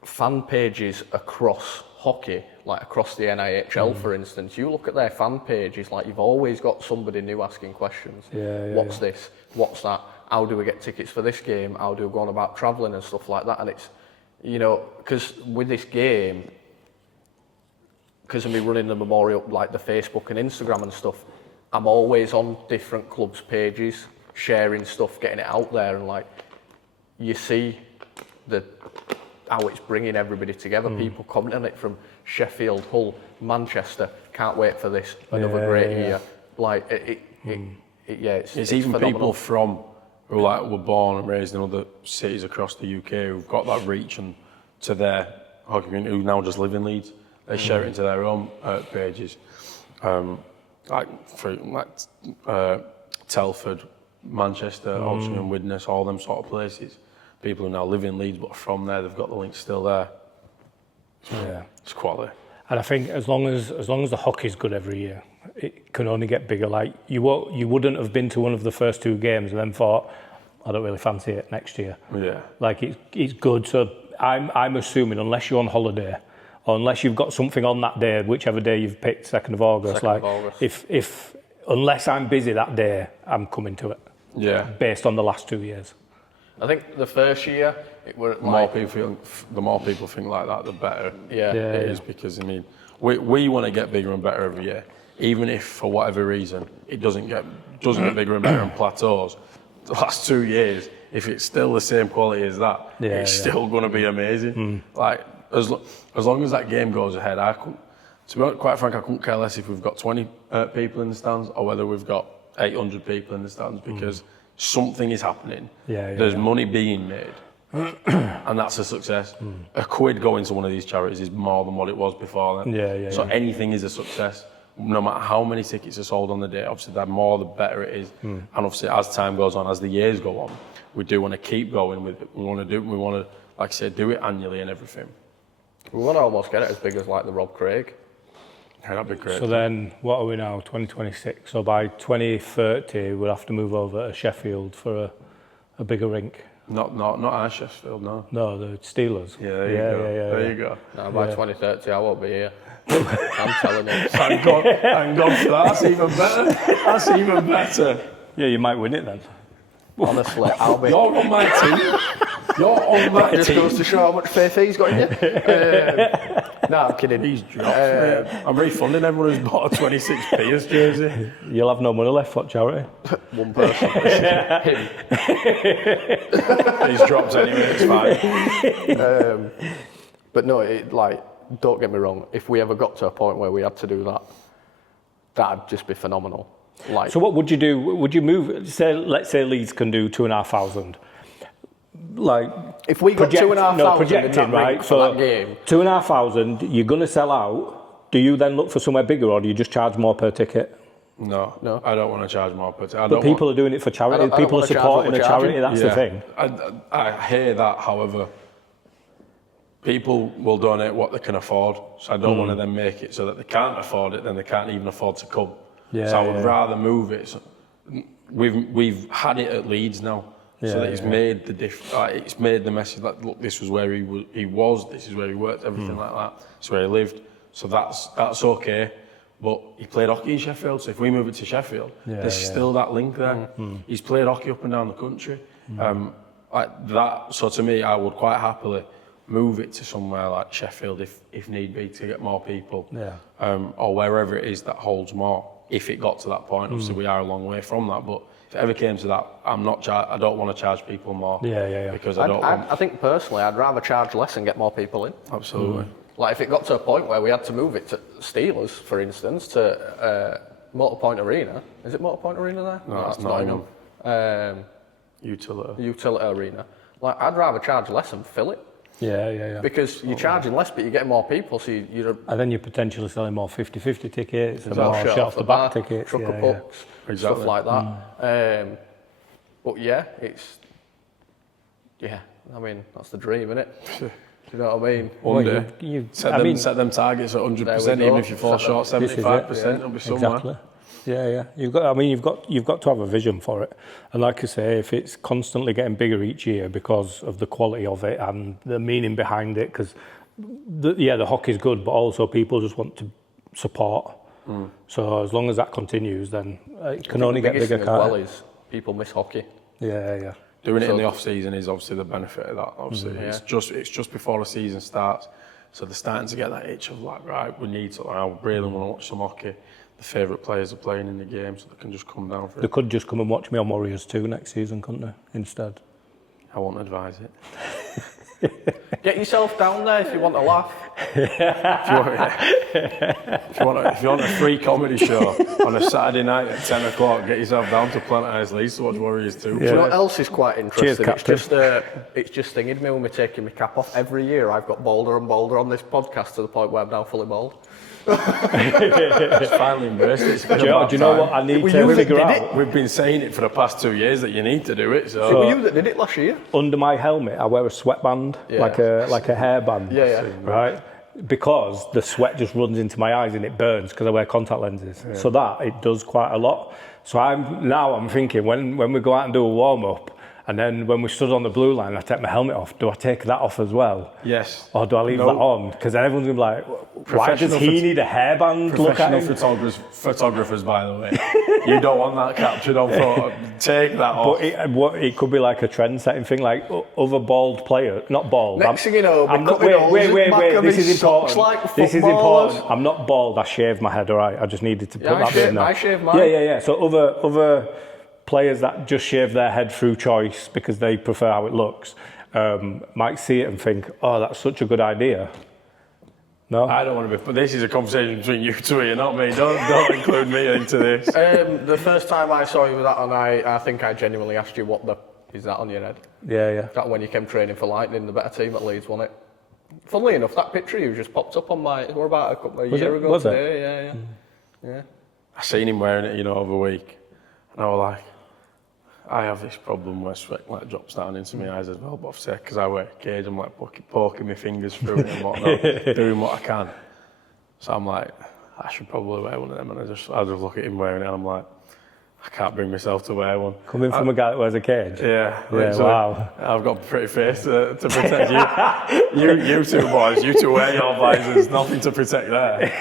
fan pages across hockey, like across the NIHL, for instance. You look at their fan pages, like you've always got somebody new asking questions. What's this? What's that? How do we get tickets for this game? How do we go on about travelling and stuff like that? And it's, you know, because with this game, because of me running the memorial, like the Facebook and Instagram and stuff, I'm always on different clubs' pages, sharing stuff, getting it out there, and like, you see how it's bringing everybody together. People commenting on it from Sheffield, Hull, Manchester. Can't wait for this. Another great year. Like it's even phenomenal. people from who like were born and raised in other cities across the UK who've got that reach and to their hockey community who now just live in Leeds. They share it into their own pages, Telford, Manchester, Altrincham, Widnes, all them sort of places. People who now live in Leeds but are from there, they've got the links still there. It's quality. And I think as long as the hockey's good every year, it can only get bigger. Like you wouldn't have been to one of the first two games and then thought, I don't really fancy it next year. Yeah. Like it's good. So I'm assuming unless you're on holiday, or unless you've got something on that day, whichever day you've picked, 2nd of August. If unless I'm busy that day, I'm coming to it. Yeah. Based on the last 2 years. I think the first year it were the more people think like that, the better. Yeah. It is, because I mean we want to get bigger and better every year, even if for whatever reason it doesn't get bigger and better and plateaus. The last 2 years, if it's still the same quality as that, it's still going to be amazing. Like as long as that game goes ahead, to be quite frank, I couldn't care less if we've got 20 people in the stands or whether we've got 800 people in the stands, because something is happening. There's money being made, and that's a success. A quid going to one of these charities is more than what it was before then. So anything is a success. No matter how many tickets are sold on the day, obviously the more the better it is. And obviously as time goes on, as the years go on, we do want to keep going with it. We want to, like I said, do it annually and everything. We want to almost get it as big as like the Rob Craig. Yeah, that'd be great. So then, what are we now? 2026. So by 2030, we'll have to move over to Sheffield for a bigger rink. Not our Sheffield, no. No, the Steelers. Yeah, there you go. No, by 2030, I won't be here. I'm telling you. Thank God for that. That's even better. Yeah, you might win it then. Honestly, I'll be. You're on my team. You're on my Just team. goes to show how much faith he's got in you. No, I'm kidding. He's dropped. I'm refunding everyone who's bought a 26p jersey. You'll have no money left for charity. One person. Him. He's dropped anyway, it's fine. But no, don't get me wrong, if we ever got to a point where we had to do that, that'd just be phenomenal. So what would you do? Would you move, let's say Leeds can do 2,500. Like, if we got 2,500 projecting, right? For that game. 2,500, you're going to sell out. Do you then look for somewhere bigger, or do you just charge more per ticket? No. I don't want to charge more per ticket. But people are doing it for charity. People are supporting a charity. That's the thing. I hear that. However, people will donate what they can afford. So I don't want to then make it so that they can't afford it, then they can't even afford to come. Yeah, so I would yeah. rather move it. So we've had it at Leeds now, so that it's made the it's made the message that look, this was where he was, this is where he worked, everything like that. It's where he lived. So that's okay. But he played hockey in Sheffield, so if we move it to Sheffield, there's still that link there. He's played hockey up and down the country. Like that. So to me, I would quite happily move it to somewhere like Sheffield if need be to get more people, or wherever it is that holds more. If it got to that point, obviously we are a long way from that. But if it ever came to that, I don't want to charge people more. Because I think personally, I'd rather charge less and get more people in. Absolutely. Like if it got to a point where we had to move it to Steelers, for instance, to Motorpoint Arena. Is it Motorpoint Arena there? No, that's Nottingham. Utility Arena. Like I'd rather charge less and fill it. Yeah. Because you're charging less, but you're getting more people, so you're. And then you're potentially selling more 50-50 tickets, and Well, more shot off the back tickets, trucker pucks, stuff like that. But yeah, I mean that's the dream, isn't it? You know what I mean? One day, set them targets at 100%. Even if you fall short 75%, it'll be somewhere. Exactly. Yeah. You've got to have a vision for it. And like I say, if it's constantly getting bigger each year because of the quality of it and the meaning behind it, because the hockey's good, but also people just want to support. So as long as that continues, then it can only get bigger. As well is people miss hockey. Yeah. Doing it in the off season is obviously the benefit of that. Obviously, it's just before the season starts, so they're starting to get that itch of like, right, we need to. I really want to watch some hockey. The favourite players are playing in the game, so they can just come down for it. They could just come and watch me on Warriors 2 next season, couldn't they? Instead. I won't advise it. Get yourself down there if you want to laugh. If you want a free comedy show on a Saturday night at 10 o'clock, get yourself down to Planet Ice Leeds to watch Warriors 2. Do you know what else is quite interesting? Cheers, it's just stinging me when we're taking my cap off. Every year I've got bolder and bolder on this podcast to the point where I'm now fully bald. It's finally embraced it. Do you know what I need to figure out? We've been saying it for the past 2 years that you need to do it. So it was you that did it last year. Under my helmet, I wear a sweatband, like a hairband. Right? Because the sweat just runs into my eyes and it burns because I wear contact lenses. So that it does quite a lot. So I'm thinking when we go out and do a warm up, and then when we stood on the blue line, I take my helmet off. Do I take that off as well? Yes. Or do I leave that on? Because then everyone's gonna be like, why does he need a hairband? Professional photographers, by the way. You don't want that captured on photo. Take that off. But it could be like a trend-setting thing, like other bald players, not bald. Next thing you know, wait. This is important. Like this is important. I'm not bald. I shaved my head. All right. I just needed to put that in there. I shaved mine. Yeah. So other players that just shave their head through choice because they prefer how it looks might see it and think, oh, that's such a good idea. No? I don't want to be, but this is a conversation between you two here, not me. Don't include me into this. The first time I saw you with that on, I think I genuinely asked you is that on your head? Yeah. That when you came training for Lightning, the better team at Leeds, wasn't it? Funnily enough, that picture you just popped up on we're about a couple of years ago was today. Yeah. I seen him wearing it, over a week, and I was like, I have this problem where sweat drops down into my eyes as well, but obviously because I wear a cage, I'm like poking my fingers through it and whatnot, doing what I can. So I'm like, I should probably wear one of them, and I just look at him wearing it, and I'm like, I can't bring myself to wear one. Coming from a guy that wears a cage? Yeah. Wow. I've got a pretty face to protect you. You two boys, you two wear your visors, nothing to protect there.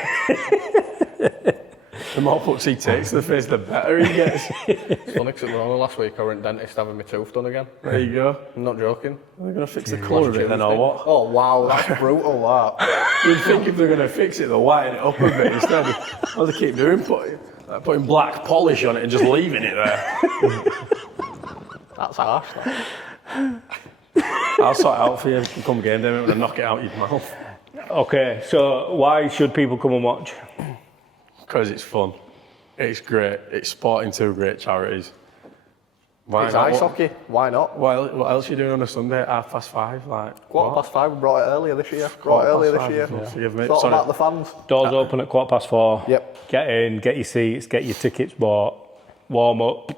The more pucks he takes to the face, the better he gets. It's funny because last week I were in dentist having my tooth done again. There you go. I'm not joking. Are they going to fix the colour of it then or what? Oh wow, that's brutal that. You'd think if they're going to fix it, they'll whiten it up a bit instead. What they keep doing, putting black polish on it and just leaving it there. That's harsh. I'll sort it out for you. Come game day, I'm going to knock it out your mouth. Okay, so why should people come and watch? Because it's fun. It's great. It's supporting two great charities. It's ice hockey. Why not? What else are you doing on a Sunday at 5:30? Quarter-past-5. We brought it earlier this year. Thought about the fans. Doors open at 4:15. Yep. Get in, get your seats, get your tickets bought, warm up,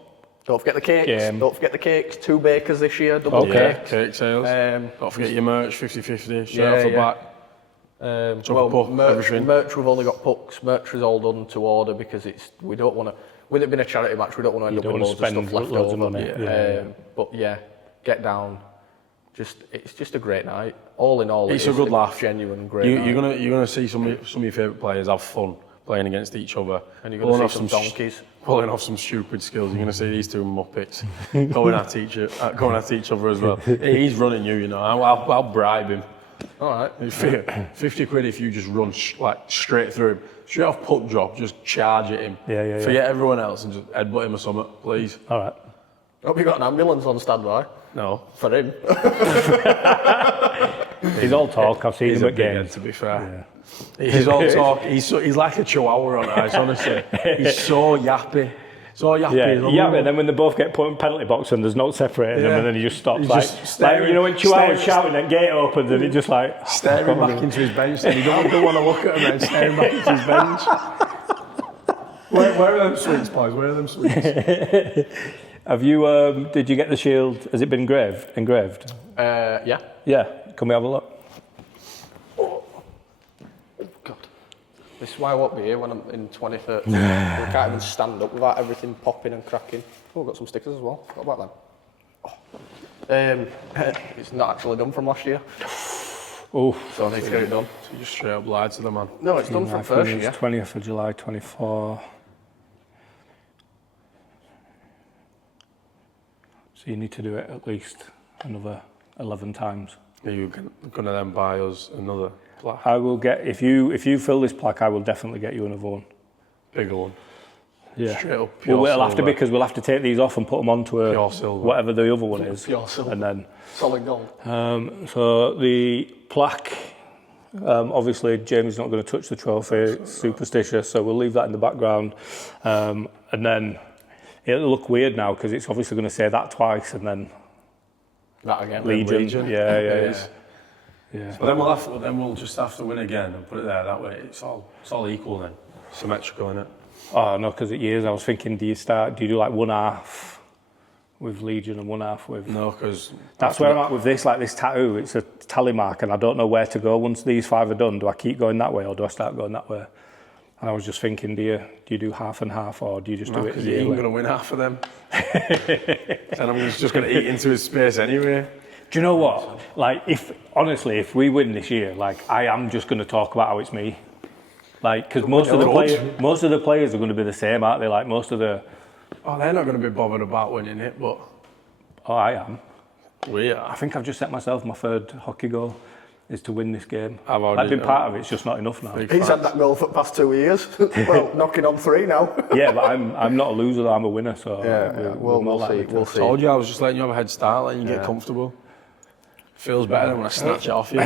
Don't forget the cakes. Game. Don't forget the cakes. 2 bakers this year, double Okay. cake. Cake sales. Don't forget your merch, 50-50, shirt Yeah, off the yeah. back. Puck, everything. merch, we've only got pucks. Merch is all done to order because we don't want to. With it being a charity match, we don't want to end up don't with wanna loads of spend stuff left loads over. of money. Yeah. But yeah, get down. It's just a great night. All in all, It's it a is good laugh. Genuine great night. You're gonna see some of your favourite players have fun playing against each other. And you're going to see some donkeys. Pulling off some stupid skills. You're going to see these 2 muppets going at each other as well. He's running you, you know. I'll bribe him. All right. 50 quid if you just run straight through him. Straight off puck drop, just charge at him. Yeah. Forget everyone else and just headbutt him or something, please. All right. Hope you got an ambulance on standby No. for him. He's all talk. I've seen He's him a at big head, games. to be fair. He's all talk. He's like a chihuahua on ice, honestly. He's so yappy. So yappy. Yeah, and then when they both get put in penalty box and there's no separating them, Yeah. and then he just stops, He's like, just staring- you know, when Chihuahua's staring- shouting and gate opens, and he just like staring back into his bench, and he don't want to look at him and staring back into his bench. Where are them sweets, boys? Where are them sweets? Have you? Did you get the shield? Has it been engraved? Yeah. Yeah. Can we have a look? God. This is why I won't be here when I'm in 2030. We can't even stand up without everything popping and cracking. Oh, I've got some stickers as well. Forgot about them. It's not actually done from last year, Oh, so I need to get it done. So you just straight up lied to the man. No, it's done from first year. 20th of July, 24. So you need to do it at least another 11 times. Are you going to then buy us another plaque? I will get if you fill this plaque, I will definitely get you another one. Bigger one. Yeah. Straight up. Pure Well, we'll have to silver. because we'll have to take these off and put them onto a Pure silver. whatever the other one is, Pure silver. and then. Solid gold. So the plaque, obviously Jamie's not going to touch the trophy, it's superstitious, so we'll leave that in the background. And then it'll look weird now because it's obviously going to say that twice and then That again. Legion. Yeah. It Yeah. But then we'll just have to win again and put it there. That way, it's all equal then, symmetrical in it. Oh no, because at years I was thinking, do you do like one half with Legion and one half with... No, because That's where I'm at with this, like this tattoo, it's a tally mark and I don't know where to go once these 5 are done. Do I keep going that way or do I start going that way? And I was just thinking, do you do half and half or do you just do it because you ain't yearly? going to win half of them. And I'm just going to eat into his space anyway. Do you know what? Like, if we win this year, like, I am just going to talk about how it's me. Like, because most of the players are going to be the same, aren't they? Like, most of the... Oh, they're not going to be bothered about winning it, but Oh, I am. we I are. think I've just set myself my 3rd hockey goal, is to win this game. I've Like, already being part of it's just not enough now. He's had that goal for the past 2 years. Well, knocking on 3 now. Yeah, but I'm not a loser, I'm a winner, so... We'll more see. likely to- We'll see. Told you I was just letting you have a head start, letting you get comfortable. Feels better than when I snatch it off you.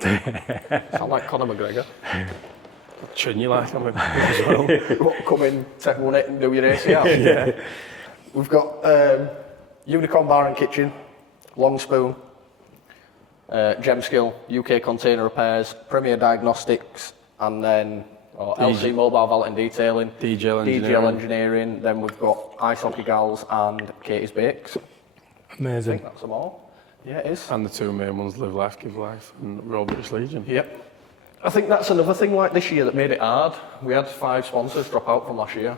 Sound like Conor McGregor. Shouldn't you like him as well? What, come in, take 1 hit and do your ACL? Yeah. We've got Unicorn Bar and Kitchen, Long Spoon, Gemskill, UK Container Repairs, Premier Diagnostics, and then LC Mobile Valet and Detailing, DGL Engineering. Then we've got Ice Hockey Gals and Katie's Bakes. I Amazing. think that's them all. Yeah, it is. And the 2 main ones, Live Life, Give Life, and Royal British Legion. Yep. I think that's another thing like this year that made it hard. We had 5 sponsors drop out from last year.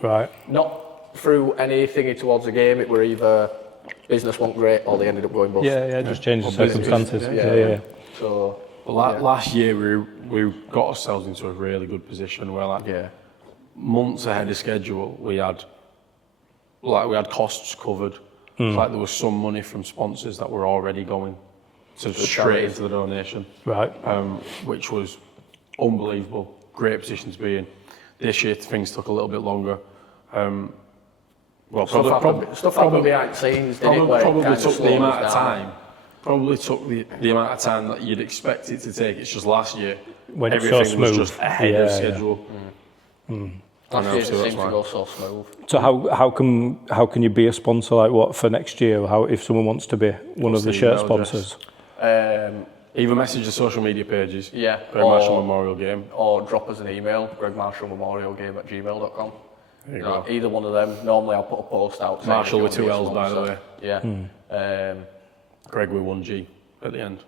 Right. Not through any thingy towards the game, it were either business wasn't great or they ended up going bust. Yeah, just change the business, circumstances. Yeah. So, But last year we got ourselves into a really good position where like months ahead of schedule we had costs covered. It's like there was some money from sponsors that were already going to straight into the donation. Right. Which was unbelievable. Great position to be in. This year things took a little bit longer. Well, stuff happened behind the scenes, didn't it? Where it probably kind took slowed the amount us of down. time. Probably took the amount of time that you'd expect it to take. It's just last year When it's so everything was smooth. just ahead of Yeah. schedule. Last year it so that's seemed to why. go so smooth. So how can you be a sponsor like what for next year? How if someone wants to be one of the the shirt email address? sponsors? Either message the social media pages, Yeah, Greg Marshall Memorial Game. Or drop us an email, gregmarshallmemorialgame@gmail.com. There you go. Either one of them. Normally I'll put a post out. saying Marshall if with you 2 wanna be a L's, by the sponsor. Yeah. Greg with 1G at the end.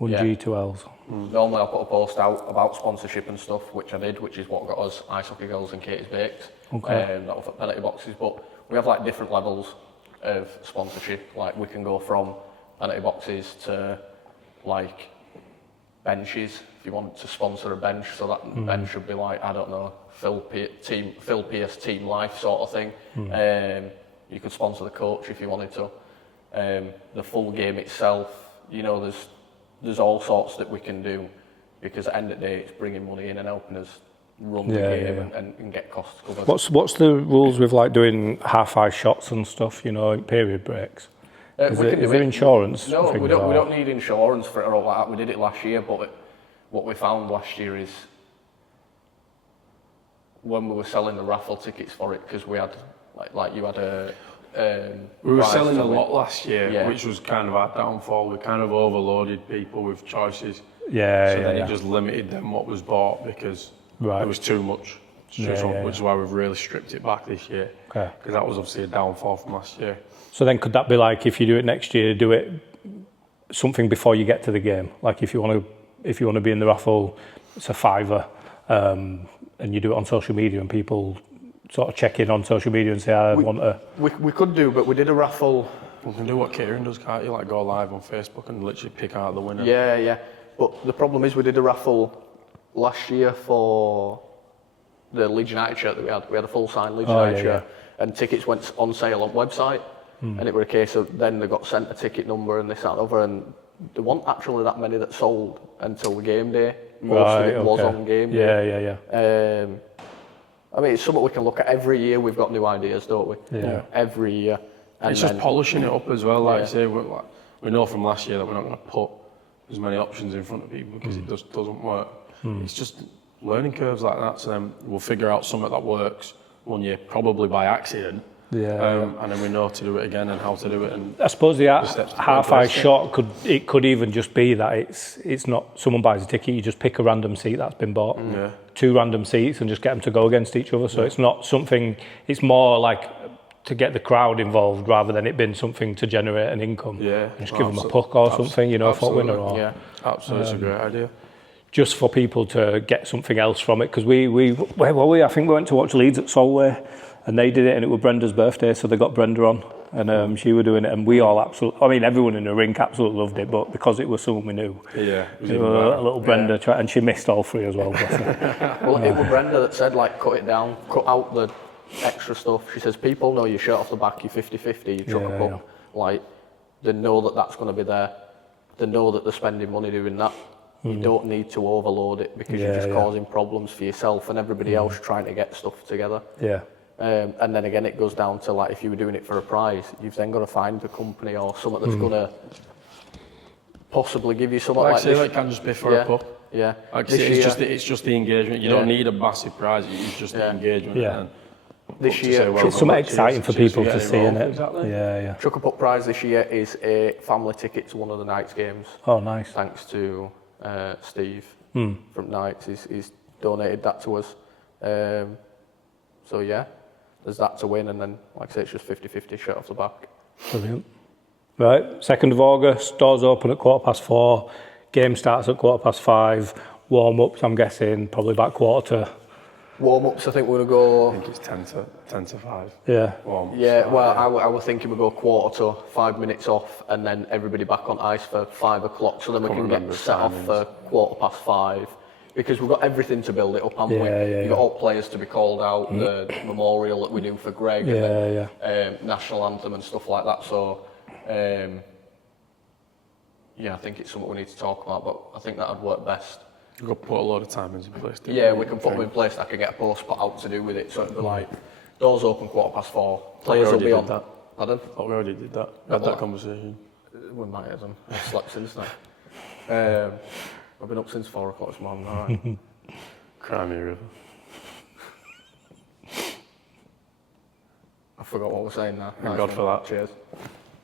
1G, 2 Ls. Normally I'll put a post out about sponsorship and stuff, which I did, which is what got us Ice Hockey Girls and Katie's Bakes. Okay. That was at penalty boxes, but we have like different levels of sponsorship. Like we can go from penalty boxes to like benches. If you want to sponsor a bench, so that bench should be like, I don't know, Phil Pierce Team Life sort of thing. You could sponsor the coach if you wanted to. The full game itself, you know, there's all sorts that we can do, because at the end of the day, it's bringing money in and helping us run the game and get costs covered. What's the rules with like doing half-ice shots and stuff, you know, in period breaks? Is there insurance? No, things we don't or- need insurance for it or all that. We did it last year, but what we found last year is when we were selling the raffle tickets for it, because we had, like you had a... We were prize selling to a win. lot last year, Yeah. which was kind of our downfall. We kind of overloaded people with choices. Yeah, So then yeah. it just limited them what was bought because Right. there was too much. Which is why we've really stripped it back this year. Okay. Because that was obviously a downfall from last year. So then could that be like, if you do it next year, do it something before you get to the game? Like if you want to be in the raffle, it's a £5, and you do it on social media and people sort of check in on social media and say, I want a... We could do, but we did a raffle. You can do what Kieran does, can't you? Like go live on Facebook and literally pick out the winner. Yeah. But the problem is we did a raffle last year for the Leeds United shirt that we had. We had a full signed Leeds United shirt, and tickets went on sale on website. And it were a case of then they got sent a ticket number and this, that, and other, and there weren't actually that many that sold until the game day. Most of it was on game day. Yeah. I mean, it's something we can look at every year. We've got new ideas, don't we? Yeah. Every year. And It's just polishing it up as well. Like Yeah. I say, we know from last year that we're not going to put as many options in front of people because it just doesn't work. It's just learning curves like that. So then we'll figure out something that works one year, probably by accident. And then we know to do it again and how to do it. And I suppose the steps to half-ice progress, shot could even just be that it's not someone buys a ticket, you just pick a random seat that's been bought, 2 random seats, and just get them to go against each other. So it's not something. It's more like to get the crowd involved rather than it being something to generate an income. Yeah, Just give them a puck or something, you know, for a winner. Or, Absolutely, it's a great idea. just for people to get something else from it. Because where were we? I think we went to watch Leeds at Solway, and they did it, and it was Brenda's birthday, so they got Brenda on, and she were doing it, and we all everyone in the rink absolutely loved it, but because it was someone we knew, Yeah, it was it even was better. a little Brenda, and she missed all 3 as well. bless her. Well, it was Brenda that said, like, cut it down, cut out the extra stuff. She says, people know your shirt off the back, you're 50-50, you chuck a puck. Like, they know that that's going to be there. They know that they're spending money doing that. You don't need to overload it because you're just causing problems for yourself and everybody else trying to get stuff together. Yeah. And then again, it goes down to, like, if you were doing it for a prize, you've then got to find the company or something that's going to possibly give you something Like I like say, this. it can just be for a puck. Yeah. Like I This say, year- it's just the engagement. You don't need a massive prize. It's just the engagement. Yeah. And This up to year, say, well It's something done, exciting for cheers people to getting see, involved. innit? Exactly. Yeah. Chuck a Puck prize this year is a family ticket to one of the Knights games. Oh, nice. Thanks to Steve from Knights. He's donated that to us. So yeah, there's that to win, and then, like I say, it's just 50-50 shirt off the back. Brilliant. Right, 2nd of August, doors open at 4:15, game starts at 5:15, warm-ups, I'm guessing, probably about 4:45. Warm-ups, I think we're going I to think it's 10 to 5. Yeah. Warm-ups. yeah, well, I was thinking we'll go 1/4 to 5 minutes off, and then everybody back on ice for 5 o'clock, so then we Can't can remember get set off timings. for 5:15. Because we've got everything to build it up, haven't we? Yeah, You've got all players to be called out, the memorial that we do for Greg, and then, national anthem and stuff like that. So, yeah, I think it's something we need to talk about, but I think that would work best. We've got to put a load of timings in place. don't Yeah, we can put them in place. I can get a post put out to do with it. So it'd be like, doors open 4:15. Players will already be did on. that. Pardon? Oh, we already did that. We had that conversation. We might have done. I've slept since then. I've been up since 4 o'clock this morning. All right. Crimea River. I forgot what we were saying now. Thank God for that. Cheers.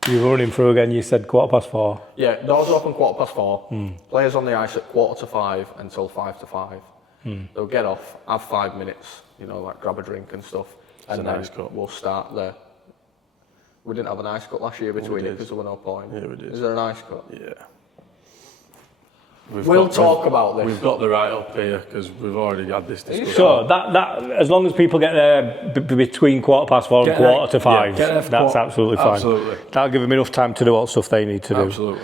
You were running through again, you said 4:15. Yeah, doors open 4:15. Players on the ice at 4:45 until 5 to 5. They'll get off, have 5 minutes, you know, like grab a drink and stuff, and an then ice cut. we'll start there. We didn't have an ice cut last year between it did. because there were no point. Yeah, we did. Is there an ice cut? Yeah. We'll talk about this. We've got the right up here because we've already had this discussion. So that as long as people get there between 4:15 and Get there- 4:45, yeah, get there for that's quarter- absolutely fine. absolutely. That'll give them enough time to do all the stuff they need to do. Absolutely.